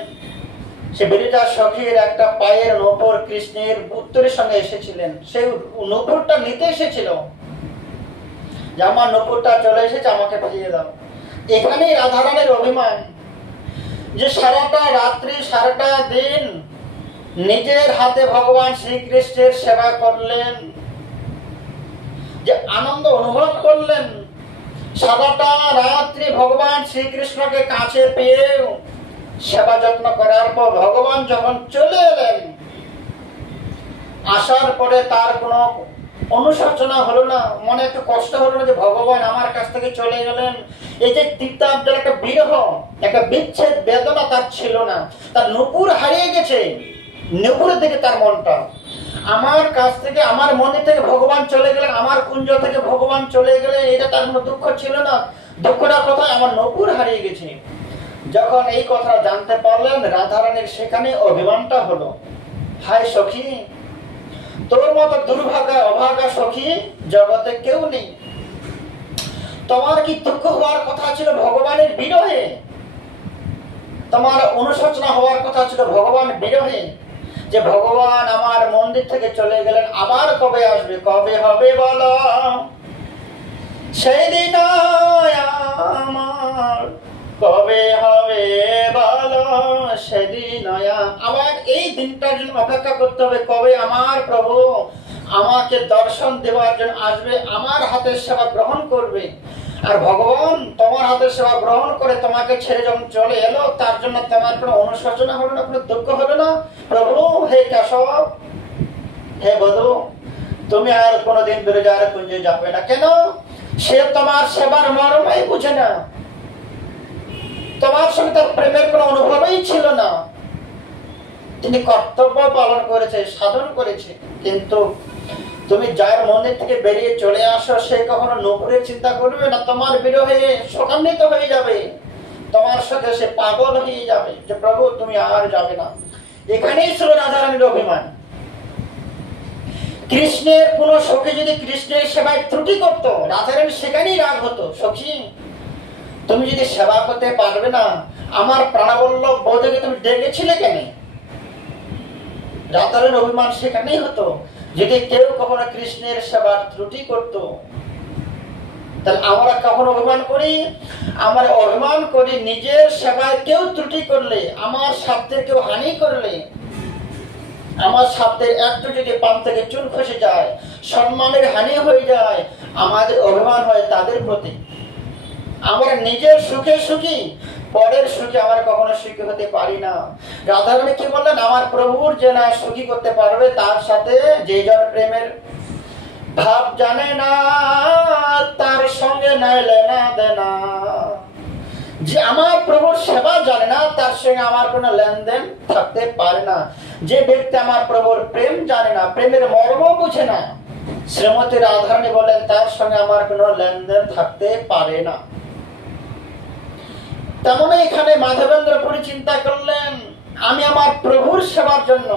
সে বিরজা সখীর একটা পায়ের নূপুর কৃষ্ণের উত্তরের সঙ্গে এসেছিলেন, সেই নূপুরটা নিতে এসেছিল, যে আমার নূপুরটা চলে এসেছে, আমাকে ফিরিয়ে দাও। এখানেই রাধারানীর অভিমান, যে সারাটা রাত্রি সারাটা দিন নিজের হাতে ভগবান শ্রীকৃষ্ণের সেবা করলেন, যে আনন্দ অনুভব করলেন। সারাটা রাত্রি ভগবান শ্রীকৃষ্ণকে কাছে পেয়ে সেবা যত্ন করার পর ভগবান যখন চলে এলেন, আসার পরে তার কোনো অনুশোচনা হলো না, মনে একটু কষ্ট হলো না যে ভগবান আমার কাছ থেকে চলে গেলেন। এই যে তিক্তাব্দের একটা বিরহ, একটা বিচ্ছেদ বেদনা তার ছিল না। তার নূপুর হারিয়ে গেছে, নূপুরের দিকে তার মনটা। আমার কাছ থেকে, আমার মনে থেকে ভগবান চলে গেলেন, আমার কুঞ্জ থেকে ভগবান চলে গেলেন, এটা তার কোনো দুঃখ ছিল না। দুঃখটা কোথায়? আমার নূপুর হারিয়ে গেছে। যখন এই কথা জানতে পারলেন, রাধারানীর সেখানে অভিমানটা হলো, হায় সখী, তোর মতো দুর্ভাগা অভাগা সখী জগতে কেউ নেই। তোমার কি দুঃখ হওয়ার কথা ছিল ভগবানের বিরহে? তোমার অনুশোচনা হওয়ার কথা ছিল ভগবান বিরহে, যে ভগবান আমার মন্দির থেকে চলে গেলেন, আবার কবে আসবে, কবে হবে বলো সেই দিন আমার, কবে হবে বলো সেদিন। আবার এই দিনটার জন্য অপেক্ষা করতে হবে, কবে আমার প্রভু আমাকে দর্শন দেওয়ার জন্য আসবে, আমার হাতের সেবা গ্রহণ করবে। আর ভগবান তোমার হাতের সেবা গ্রহণ করে তোমাকে ছেড়ে যখন চলে এলো, তার জন্য তোমার কোনো অনুশোচনা হলো না, কোনো দুঃখ হলো না। প্রভু হে কেশব, হে বধূ, তুমি আর কোনোদিন বিরজার কুঞ্জে যাবে না। কেন? সে তোমার সেবার মর্মই বুঝে না, তোমার সঙ্গে তার প্রেমের কোনো অনুভবই ছিল না। তিনি কর্তব্য পালন করেছে, সাধন করেছে, কিন্তু তুমি যার মন্দির থেকে বেরিয়ে চলে আসো, সে কখনো নূপুরের চিন্তা করবে না, তোমার বিরহে শোকান্বিত হয়ে যাবে, তোমার সাথে সে পাগল হয়ে যাবে যে প্রভু তুমি আর যাবে না। এখানেই ছিল রাধারানীর অভিমান। কৃষ্ণের কোন সখী যদি কৃষ্ণের সেবায় ত্রুটি করতো, রাধারানী সেখানেই রাগ হতো, সখী তুমি যদি সেবা করতে পারবে না, আমার প্রাণবল্লভ বধূকে তুমি ডেকেছিলে কেন? রাধারানীর অভিমান সেখানেই হতো। যদি কেউ কখনো কৃষ্ণের সেবার ত্রুটি করত, তাহলে আমরা কখনো অভিমান করি? আমরা অভিমান করি নিজের সেবায় কেউ ত্রুটি করলে, আমার স্বার্থের কেউ হানি করলে, আমার স্বার্থের একটু যদি পান থেকে চুল খসে যায়, সম্মানের হানি হয়ে যায়, আমাদের অভিমান হয় তাদের প্রতি। আমরা নিজের সুখে সুখী, পরের সুখে আমরা কখনো সুখী হতে পারি না। রাধারানী কি বললেন? আমার প্রভুর যে না সুখী করতে পারবে, তার সাথে যে জন প্রেমের ভাব জানে না, তার সঙ্গে নাইলে না দেনা। যে আমার প্রভুর সেবা জানে না, তার সঙ্গে আমার কোনো লেনদেন থাকতে পারে না। যে ব্যক্তি আমার প্রভুর প্রেম জানে না, প্রেমের মর্ম বুঝে না, শ্রীমতী রাধারানী বলেন তার সঙ্গে আমার কোনো লেনদেন থাকতে পারে না। তেমনই এখানে মাধবেন্দ্র পুরী চিন্তা করলেন, আমি আমার প্রভুর সেবার জন্য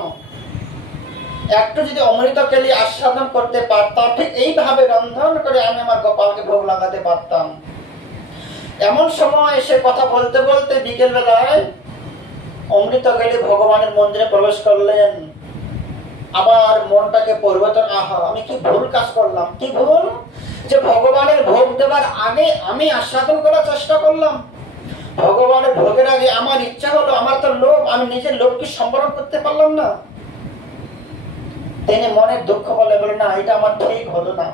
একটু যদি অমৃত কেলি আস্বাদন করতে পারতাম, ঠিক এইভাবে রন্ধন করে আমি আমার গোপালকে ভোগ লাগাতে পারতাম। এমন সময় এসে কথা বলতে বলতে বিকেল বেলায় অমৃত কেলি ভগবানের মন্দিরে প্রবেশ করলেন। আবার মনটাকে পরিবর্তন, আহা আমি কি ভুল কাজ করলাম, কি ভুল যে ভগবানের ভোগ দেবার আগে আমি আস্বাদন করার চেষ্টা করলাম। ভগবানের ভোগের আগে আমার ইচ্ছা হলো, আমার তো লোভ, আমি নিজের লোভকে সম্বরণ করতে পারলাম না। তিনি মনের দুঃখ বলে না, এটা আমার ঠিক হলো না।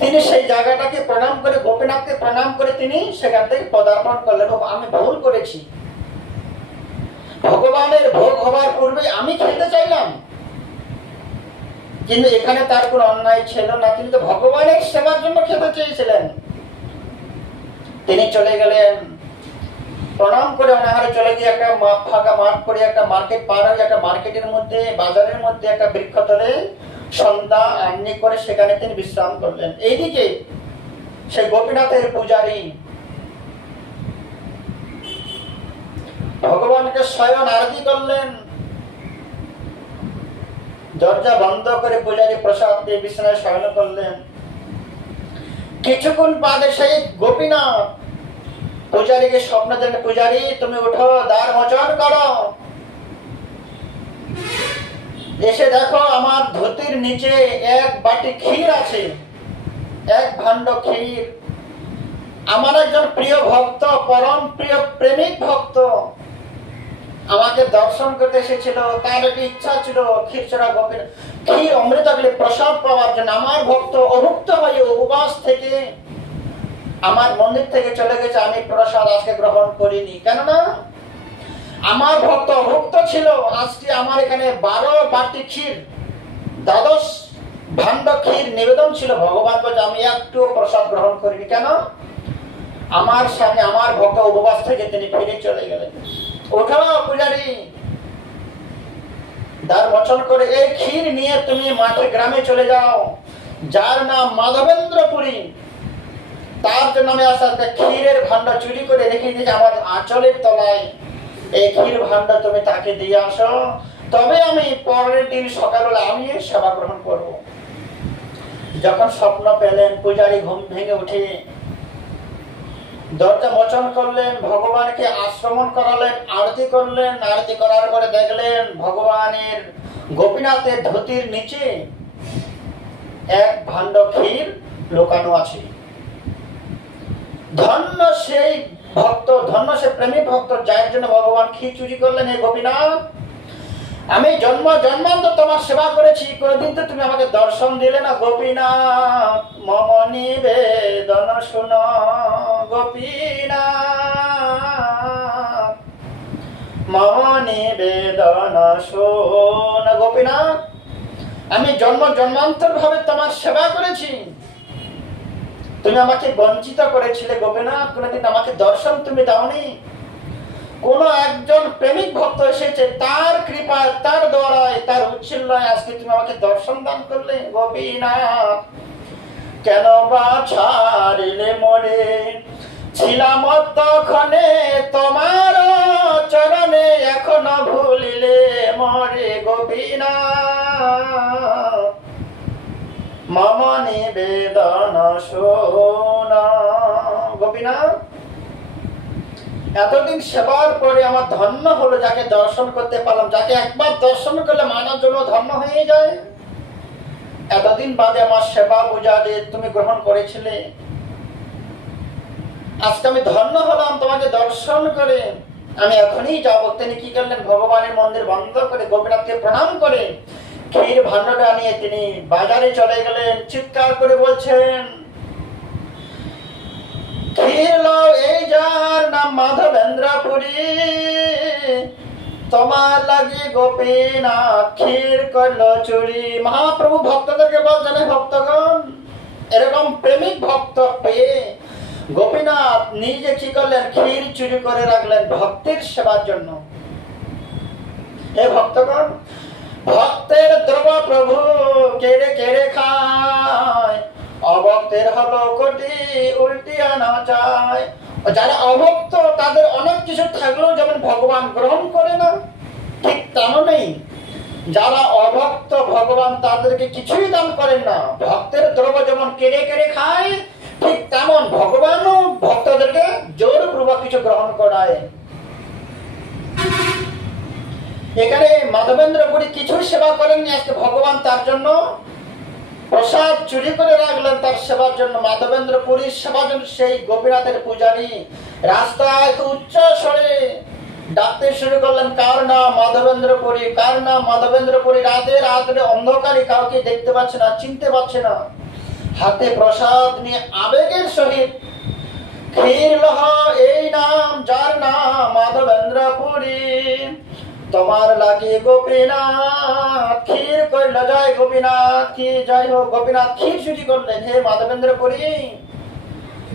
তিনি সেই জায়গাটাকে প্রণাম করে, গোপীনাথকে প্রণাম করে তিনি সেখান থেকে পদার্পণ করলেন। আমি ভুল করেছি, ভগবানের ভোগ হবার পূর্বে আমি খেতে চাইলাম, কিন্তু এখানে তার কোন অন্যায় ছিল না। তিনি তো ভগবানের সেবার জন্য খেতে চেয়েছিলেন। তিনি চলে গেলেন, প্রণাম করে অনাহারে চলে গিয়ে একটা ফাঁকা মাঠ করে একটা মার্কেট পার হয়ে একটা মার্কেটের মধ্যে, বাজারের মধ্যে একটা বৃক্ষতলে সন্ধ্যা আহ্নিক করে সেখানে তিনি বিশ্রাম করলেন। এইদিকে সেই গোপীনাথের পূজারী ভগবানকে স্বয়ং আরতি করলেন। দরজা বন্ধ করে পূজারী প্রসাদ দিয়ে বিছানায় শয়ন করলেন। কিছুক্ষণ বাদে সেই গোপীনাথ পূজারীকে স্বপ্ন দেন, পূজারী তুমি উঠো, দ্বার মোচন করো, এসে দেখো আমার ধুতির নিচে এক বাটি ক্ষীর আছে, এক ভাণ্ড ক্ষীর। আমার একজন প্রিয় ভক্ত, পরম প্রিয় প্রেমিক ভক্ত আমাকে দর্শন করতে এসেছিল, তার একটা ইচ্ছা ছিল ক্ষীরচোরা গোপীনাথ ক্ষীর অমৃত প্রসাদ পাওয়ার জন্য। আমার ভক্ত অভুক্ত হয়ে উপবাস থেকে আমার মন্দির থেকে চলে গেছে, আমি প্রসাদ আজকে গ্রহণ করিনি, কেননা আমার ভক্ত অভুক্ত ছিল। আজকে আমার এখানে 12 বাটি ক্ষীর, 12 ভাণ্ড ক্ষীর নিবেদন ছিল ভগবান, বলছে আমি একটু প্রসাদ গ্রহণ করিনি। কেন? আমার সামনে আমার ভক্ত উপবাস থেকে তিনি ফিরে চলে গেলেন। ওঠো পূজারী, দ্বার মোচন করে এই ক্ষীর নিয়ে তুমি মাঠে গ্রামে চলে যাও, যার নাম মাধবেন্দ্র পুরী, তার জন্য আমি আজকে ক্ষীরের ভাণ্ড চুরি করে রেখে দিয়েছি আমার আঁচলের তলায়। এই ক্ষীর ভাণ্ড তুমি তাকে দিয়ে আসো, তবে আমি পরের দিন সকালবেলা আমি সেবা গ্রহণ করব। যখন স্বপ্ন পেলেন, পূজারী ঘুম ভেঙে উঠে দরজা মোচন করলেন, ভগবানকে আশ্রমণ করালেন, আরতি করলেন। আরতি করার পরে দেখলেন ভগবানের গোপীনাথের ধুতির নিচে এক ভাণ্ড ক্ষীর লুকানো আছে। ধন্য সেই ভক্ত, ধন্য সে প্রেমিক ভক্ত যার জন্য ভগবান ক্ষীর চুরি করলেন। হে গোপীনাথ, আমি জন্ম জন্মান্তর তোমার সেবা করেছি, কোনদিন তো তুমি আমাকে দর্শন দিলে না। গোপীনাথ মম নিবেদন শুন, গোপীনাথ মম নিবেদন শুন। গোপীনাথ, আমি জন্ম জন্মান্তর ভাবে তোমার সেবা করেছি, তুমি আমাকে বঞ্চিত করেছিলে। গোপীনাথ, কোনদিন আমাকে দর্শন তুমি দাওনি। কোন একজন প্রেমিক ভক্ত এসেছে, তার কৃপায়, তার দ্বারায়, তার উচ্ছিল্লায় আজকে তুমি আমাকে দর্শন দান করলে। গোপীনাথ, কেন বা ছাড়িলে মরে, ছিলাম তখনে তোমার চরণে, এখনো ভুলিলে মরে। গোপীনাথ মম নিবেদন শোন। গোপীনাথ, এতদিন সেবার পরে আমার ধন্য হলো, যাকে দর্শন করতে পারলাম, যাকে একবার দর্শন করলে মানব জন্য ধন্য হয়ে যায়। এতদিন বাদে আমার সেবা পূজা যে তুমি গ্রহণ করেছিলে, আজকে আমি ধন্য হলাম তোমাকে দর্শন করে, আমি এখনই যাবো। তিনি কি করলেন, ভগবানের মন্দির বন্ধ করে গোপীনাথকে প্রণাম করে ক্ষীর ভাণ্ডটা নিয়ে তিনি বাজারে চলে গেলেন। চিৎকার করে বলছেন, ক্ষীর লও এই যার নাম মাধবেন্দ্র পুরী, তোমার লাগি গোপীনাথ ক্ষীর করলো চুরি। মহাপ্রভু ভক্তদেরকে বলছেন, ভক্তগণ, এরকম প্রেমিক ভক্ত পেয়ে গোপীনাথ নিজে কি করলেন, ক্ষীর চুরি করে রাখলেন ভক্তের সেবার জন্য। হে ভক্তগণ, ভক্তের দ্রব প্রভু কেড়ে কেড়ে খায়, অভক্তের হলো কোটি উল্টিয়া না চায়। যারা অভক্ত তাদের অনেক কিছু থাকলেও যেমন ভগবান গ্রহণ করে না, ঠিক তেমনই যারা অভক্ত ভগবান তাদেরকে কিছুই দান করেন না। ভক্তের দ্রব্য যেমন কেড়ে কেড়ে খায়, ঠিক তেমন ভগবানও ভক্তদেরকে জোরপূর্বক কিছু গ্রহণ করায়। এখানে মাধবেন্দ্র পুরী কিছুই সেবা করেননি, আজকে ভগবান তার জন্য প্রসাদ চুরি করে রাখলেন তার সেবার জন্য। মাধবেন্দ্র পুরীর সেবার জন্য সেই গোপীনাথের পূজারী রাস্তায় উচ্চ স্বরে ডাকতে শুরু করলেন, কার নাম মাধবেন্দ্র পুরী, কার নাম মাধবেন্দ্র পুরী। রাতে রাতে অন্ধকারে কাউকে দেখতে পাচ্ছে না, চিনতে পারছে না। হাতে প্রসাদ নিয়ে আবেগের সহিত ক্ষীর লহ এই নাম যার নাম মাধবেন্দ্র পুরী, তোমার লাগে গোপীনাথ ক্ষীর করল জয় গোপীনাথ কি জয় হোক। গোপীনাথ ক্ষীর চুরি করলেন, হে মাধবেন্দ্র পুরী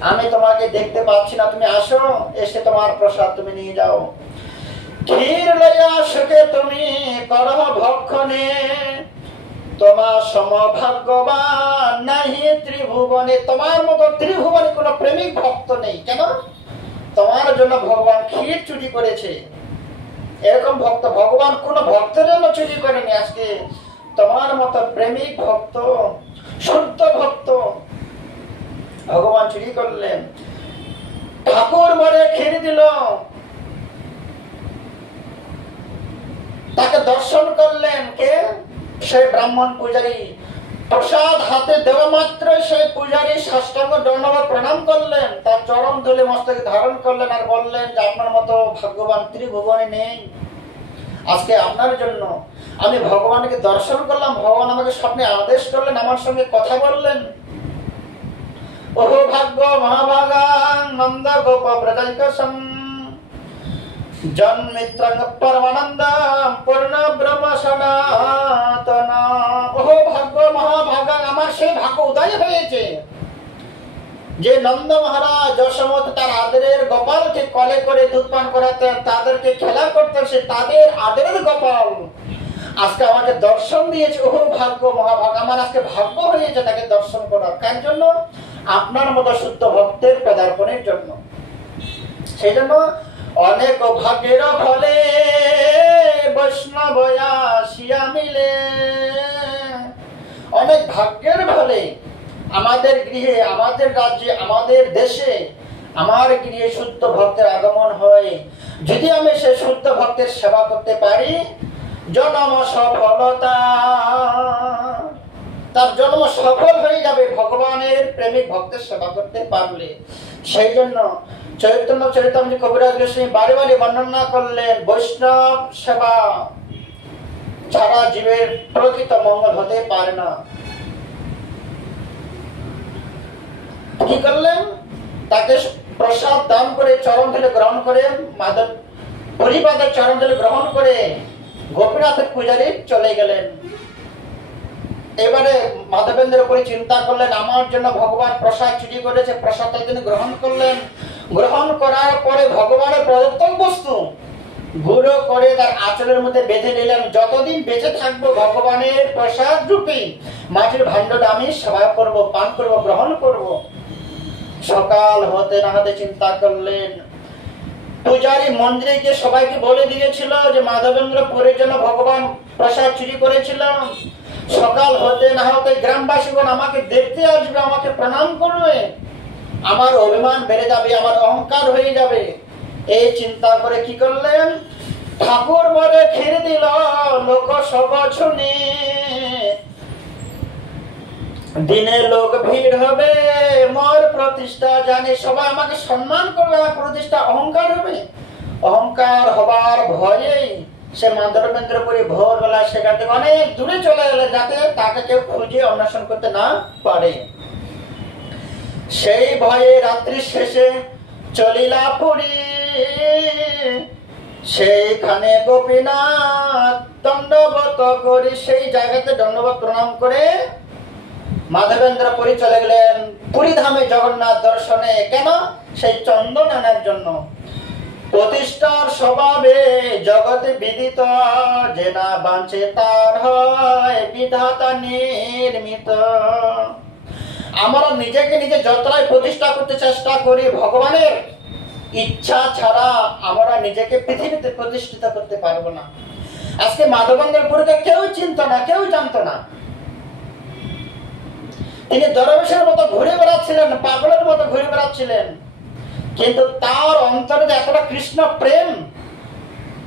আমি তোমাকে দেখতে পাচ্ছি না, তুমি আসো, এসে তোমার প্রসাদ তুমি নিয়ে যাও। ক্ষীর লইয়া সুখে তুমি করহ ভক্ষণে, তোমার সমভাগ্যবান নাহি ত্রিভুবনে। তোমার মতো ত্রিভুবনে কোনো প্রেমিক ভক্ত নেই। কেন? তোমার জন্য ভগবান ক্ষীর চুরি করেছে। এরকম ভক্ত ভগবান কোন ভক্তের জন্য চুরি করেনি। আজকে তোমার মতো প্রেমিক ভক্ত, শুদ্ধ ভক্ত ভগবান চুরি করলেন। ঠাকুর মরে ক্ষীর দিল, তাকে দর্শন করলেন কে? সেই ব্রাহ্মণ পূজারী। প্রসাদ হাতে দেওয়া মাত্র সেই পূজারী সাষ্টাঙ্গ দণ্ডবত প্রণাম করলেন, তার চরণ ধুলে মস্তকে ধারণ করলেন আর বললেন যে আপনার মতো ভাগ্যবান ত্রিভুবনে নেই। আজকে আপনার জন্য আমি ভগবানকে দর্শন করলাম, ভগবান আমাকে স্বপ্নে আদেশ করলেন, আমার সঙ্গে কথা বললেন। ওহো ভাগ্য মহাভাগাং নন্দ গোপ ব্রজৈকসম জন্মিত্রং পরমানন্দম পূর্ণ ব্রহ্ম সনাতন। ওহো ভাগ্য মহাভাগাং, আমার সেই ভাগ্য উদয় হয়েছে যে নন্দ মহারাজ যশোমতি তার আদরের গোপালকে কলে করে দুধ পান করাতেন, তাদেরকে খেলা করতেন, সে তাদের আদরের গোপাল আজকে আমাকে দর্শন দিয়েছে। ওহো ভাগ্য মহাভাগ, আমার আজকে ভাগ্য হয়েছে তাকে দর্শন করার। কার জন্য? আপনার মতো শুদ্ধ ভক্তের পদার্পণের জন্য। সেই জন্য অনেক ভাগ্যের ফলে বৈষ্ণব আসিয়া মিলে, অনেক ভাগ্যের ফলে আমাদের গৃহে, আমাদের রাজ্যে, আমাদের দেশে, আমার গৃহে শুদ্ধ ভক্তের আগমন হয়। যদি আমি সেই শুদ্ধ ভক্তের সেবা করতে পারি, জন্ম সফলতা, তার জন্ম সফল হয়ে যাবে ভগবানের প্রেমিক ভক্তের সেবা করতে পারলে। সেই জন্য চৈতন্য চরিতামৃত কবিরাজ গোস্বামী বারে বারে বর্ণনা করলেন, বৈষ্ণব সেবা ছাড়া জীবের প্রকৃত মঙ্গল হতে পারে না। কি করলেন? তাকে প্রসাদ দান করে চরণ ধুলে গ্রহণ করে, মাধব পরিবাদের চরণ ধুলে গ্রহণ করে গোপীনাথের পূজারী চলে গেলেন। এবারে মাধবেন্দ্র পুরী চিন্তা করলেন, আমার জন্য ভগবান প্রসাদ চুরি করেছে, প্রসাদটা তিনি গ্রহণ করলেন। গ্রহণ করার পরে ভগবানের প্রদত্ত বস্তু গুঁড়ো করে তার আঁচলের মধ্যে বেঁধে নিলেন। যতদিন বেঁচে থাকবো ভগবানের প্রসাদ রূপে মাটির ভাণ্ডটা আমি সেবা করবো, পান করবো, গ্রহণ করব। সকাল হতে না হতে চিন্তা করলেন, পূজারী মন্দিরে গিয়ে সবাইকে বলে দিয়েছিল যে মাধবেন্দ্র পুরীর জন্য ভগবান প্রসাদ চুরি করেছিল। সকাল হতে না হতে গ্রামবাসীগণ আমাকে দেখতে আসবে, আমাকে প্রণাম করবে, আমার অভিমান বেড়ে যাবে, আমার অহংকার হয়ে যাবে। এই চিন্তা করে কি করলেন? ঠাকুর মরে ক্ষীর দিল, লোক সব শুনে, দিনে লোক ভিড় হবে, মোর প্রতিষ্ঠা জানি, সবাই আমাকে সম্মান করবে, আমার প্রতিষ্ঠা অহংকার হবে। অহংকার হবার ভয়ে সে মাধবেন্দ্র পুরী ভোরবেলা সেখান থেকে অনেক দূরে চলে গেলে, যাতে তাকে কেউ খুঁজে অন্বেষণ করতে না পারে। সেই ভয়ে রাত্রি শেষে চলিলা পুরী, সেইখানে গোপীনাথ দণ্ডবত করি, সেই জায়গাতে দণ্ডবত প্রণাম করে মাধবেন্দ্র পুরী চলে গেলেন পুরী ধামে জগন্নাথ দর্শনে। কেন? সেই চন্দন আনার জন্য। প্রতিষ্ঠার স্বভাবে জগতে বিদিত, যে না বাঁচে তার হয় বিধাতা নির্মিত। আমরা নিজেকে নিজে যতটাই প্রতিষ্ঠা করতে চেষ্টা করি, ভগবানের ইচ্ছা ছাড়া আমরা নিজেকে পৃথিবীতে প্রতিষ্ঠিত করতে পারবো না। আজকে মাধবেন্দ্র পুরীকে কেউ চিনত না, কেউ জানতো না। তিনি দরবেশের মতো ঘুরে বেড়াচ্ছিলেন, পাগলের মতো ঘুরে বেড়াচ্ছিলেন, কিন্তু তার অন্তরে এতটা কৃষ্ণ প্রেম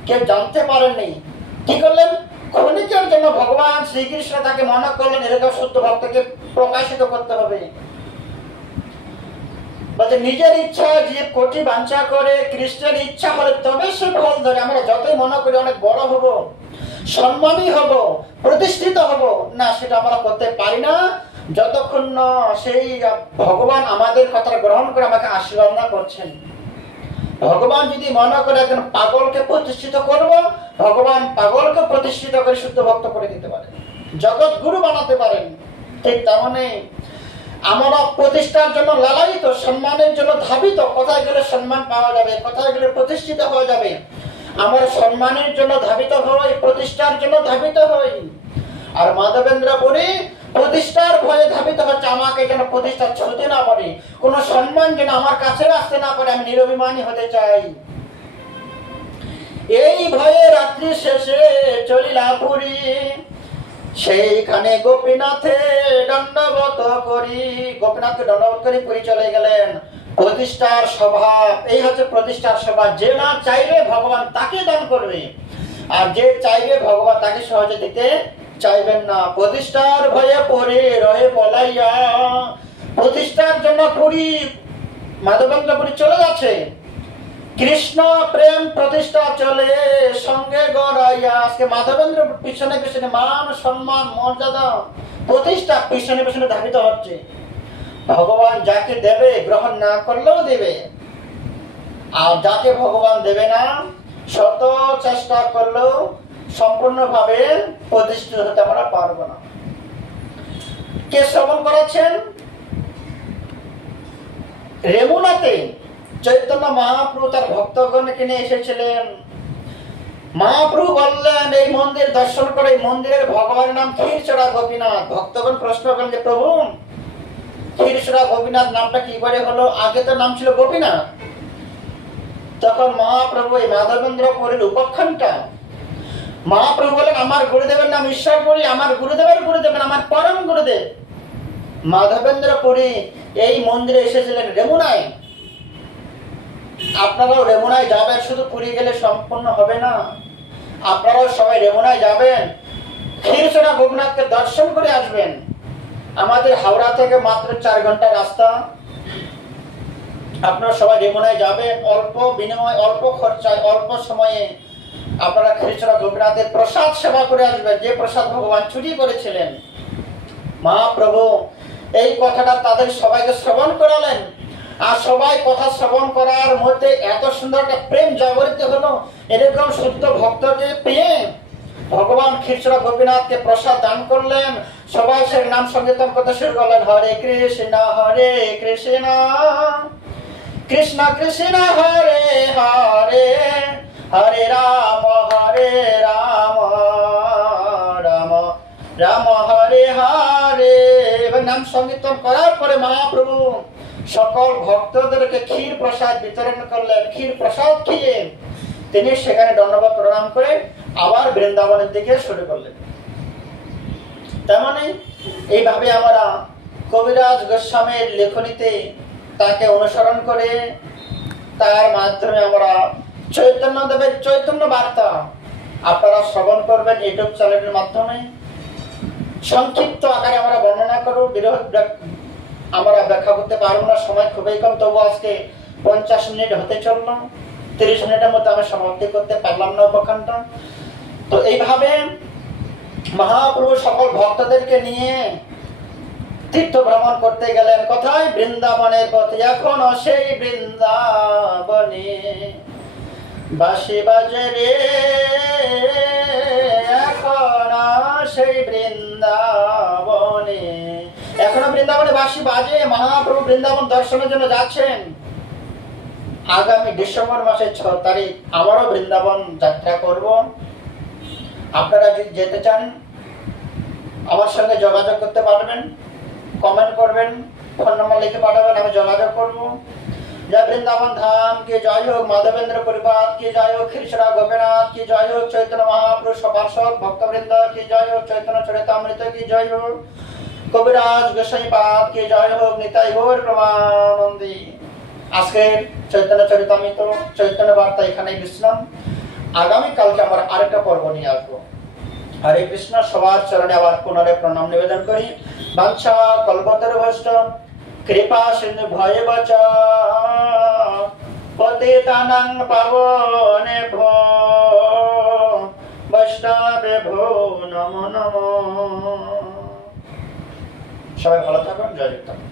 কেউ জানতে পারেননি। কি করলেন? ক্ষণিকের জন্য ভগবান শ্রীকৃষ্ণ তাকে মনে করলেন এরকম শুদ্ধ ভক্তকে প্রকাশিত করতে হবে। বলছে নিজের ইচ্ছা যে কোটি বাঞ্ছা করে, কৃষ্ণের ইচ্ছা হলে তবে সে ফল ধরে। আমরা যতই মনে করি অনেক বড় হব, সম্মানী হব, প্রতিষ্ঠিত হব, না, সেটা আমরা করতে পারি না যতক্ষণ না সেই ভগবান আমাদের কথা গ্রহণ করে আমাকে আশীর্বাদ না করছেন। ভগবান যদি মনে করে একজন পাগলকে প্রতিষ্ঠিত করব, ভগবান পাগলকে প্রতিষ্ঠিত করে শুদ্ধ ভক্ত করে দিতে পারে, জগৎ গুরু বানাতে পারেন। ঠিক তেমনি আমরা প্রতিষ্ঠার জন্য লালায়িত, সম্মানের জন্য ধাবিত। কোথায় গেলে সম্মান পাওয়া যাবে, কোথায় গেলে প্রতিষ্ঠিত হওয়া যাবে, আমরা সম্মানের জন্য ধাবিত হই, প্রতিষ্ঠার জন্য ধাবিত হই। আর মাধবেন্দ্র পুরী প্রতিষ্ঠার ভয়ে ধাবিত হচ্ছে, আমাকে যেন প্রতিষ্ঠা ছুঁতে না পারে, কোন সম্মান যেন আমার কাছে আসতে না পারে, আমি নিরভিমানী হতে চাই। এই ভয়ে রাত্রি শেষে চলিলা পুরী, সেইখানে গোপীনাথে দণ্ডবত করি। গোপীনাথকে দণ্ডবত করে পুরী চলে গেলেন। প্রতিষ্ঠার স্বভাব, এই হচ্ছে প্রতিষ্ঠার স্বভাব। যে না চাইবে ভগবান তাকে দান করবে, আর যে চাইবে ভগবান তাকে সহজে দিতে চাইবেন না। প্রতিষ্ঠার ভয়ে পড়ে রহে পলাইয়া, প্রতিষ্ঠার জন্য পুরী মাধবেন্দ্র পুরী চলে যাচ্ছে। কৃষ্ণ প্রেম প্রতিষ্ঠা চলে সঙ্গে গড়াইয়া। আজকে মাধবেন্দ্র পিছনে পিছনে মান সম্মান মর্যাদা প্রতিষ্ঠা পিছনে পিছনে ধাবিত হচ্ছে। ভগবান যাকে দেবে গ্রহণ না করলেও দেবে, আর যাকে ভগবান দেবে না শত চেষ্টা করলেও সম্পূর্ণভাবে প্রতিষ্ঠিত হতে আমরা পারবো না। কে শ্রবণ করেছেন? রেমুনাতে চৈতন্য মহাপ্রভু তার ভক্তগণকে নিয়ে এসেছিলেন। মহাপ্রভু বললেন এই মন্দির দর্শন করে, এই মন্দিরের ভগবানের নাম ক্ষীরচোড়া গোপীনাথ। ভক্তগণ প্রশ্ন করেন যে প্রভু, ক্ষীরচোড়া গোপীনাথ নামটা কি করে হলো? আগে তো নাম ছিল গোপীনাথ। তখন মহাপ্রভু এই মাধবেন্দ্র পুরীর উপাখ্যানটা মহাপ্রভু বলেন, আমার গুরুদেবের নাম ঈশ্বরপুরী, আমার গুরুদেবের গুরুদেবের আমার পরম গুরুদেব মাধবেন্দ্র পুরী এই মন্দিরে এসেছিলেন রেমুনায়। আপনারাও রেমুনায় যাবেন, শুধু পুরী গেলে সম্পূর্ণ হবে না, আপনারাও সবাই রেমুনায় যাবেন, ক্ষীরচোড়া গোপীনাথকে দর্শন করে আসবেন। আমাদের হাওড়া থেকে মাত্র 4 ঘন্টা রাস্তা। আপনারা সবাই রেমুনায় যাবেন, অল্প বিনিময়, অল্প খরচায়, অল্প সময়ে আপনারা ক্ষীরচোড়া গোপীনাথের প্রসাদ সেবা করে আসবেন, যে প্রসাদ ভগবান চুরি করেছিলেন। মহাপ্রভু এই কথাটা তাদের সবাইকে শ্রবণ করালেন, আর সবাই কথা শ্রবণ করার মধ্যে এত সুন্দর একটা প্রেম জাগরিত হলো। এরকম শুদ্ধ ভক্তকে পেয়ে ভগবান ক্ষীরচোড়া গোপীনাথকে প্রসাদ দান করলেন। সবাই সে নাম সংকীর্তন করতে শুরু করলেন, হরে কৃষ্ণ কৃষ্ণ কৃষ্ণ হরে হরে, হরে রাম রাম রাম হরে হরে। নাম সংকীর্তন করার পরে মহাপ্রভু সকল ভক্তদেরকে ক্ষীর প্রসাদ বিতরণ করলেন। ক্ষীর প্রসাদ খেয়ে তিনি সেখানে দণ্ডবত প্রণাম করে আবার বৃন্দাবনের দিকে শুরু করলেন। তেমনি এইভাবে আমরা কবিরাজ গোস্বামীর লেখনীতে তাকে অনুসরণ করে তার মাধ্যমে আমরা চৈতন্য দেবের চৈতন্য বার্তা আপনারা শ্রবণ করবেন ইউটিউব চ্যানেলের মাধ্যমে। সংক্ষিপ্ত আকারে আমরা বর্ণনা করব, বিরোধ আমরা ব্যাখ্যা করতে পারবো না, সময় খুবই কম। তবু আজকে 50 মিনিট হতে চলল, 30 মিনিটের মধ্যে আমি সমাপ্তি করতে পারলাম না উপাখ্যানটা। তো এইভাবে মহাপ্রভু সকল ভক্তদেরকে নিয়ে তীর্থ ভ্রমণ করতে গেলেন। কোথায়? বৃন্দাবনের পথে। এখন সেই বৃন্দাবনে বাঁশি বাজে রে, এখন সেই বৃন্দাবনে, এখনো বৃন্দাবনে বাঁশি বাজে। মহাপ্রভু বৃন্দাবন দর্শনের জন্য যাচ্ছেন। আগামী ডিসেম্বর মাসের 6 তারিখ আমারও বৃন্দাবন যাত্রা করব। আপনারা যদি যেতে চান আমার সঙ্গে যোগাযোগ করতে পারবেন, কমেন্ট করবেন, ফোন নম্বর লিখে পাঠাবেন, আমি যোগাযোগ করব। जय वृंदावन धाम की जय हो, माधवेंद्र परिवार की जय हो, खिरसरा गोपीनाथ की जय हो, चैतन्य महापुरुष पार्षद भक्तवृंद की जय हो, चैतन्य चरितामृत की जय हो, कविराज गोसाईपाद की जय हो, निताई गौर प्रेमानंदी। আজকের চৈতন্য চরিতামৃত চৈতন্য বার্তা এখানেই বিশ্রাম। আগামী কালকে আমরা আরেকটা পর্ব নিয়ে আসবো। হরে কৃষ্ণ। সবার চরণে আবার পুনরায় প্রণাম নিবেদন করি। বাঞ্ছা কল্পতরুভ্যশ্চ কৃপা সিন্ধু ভয়বচ পতিতানাং পাবনেভ্যো বৈষ্ণবেভ্যো নমো নমঃ। সবাই ভালো থাকুন। জয় জগন্নাথ।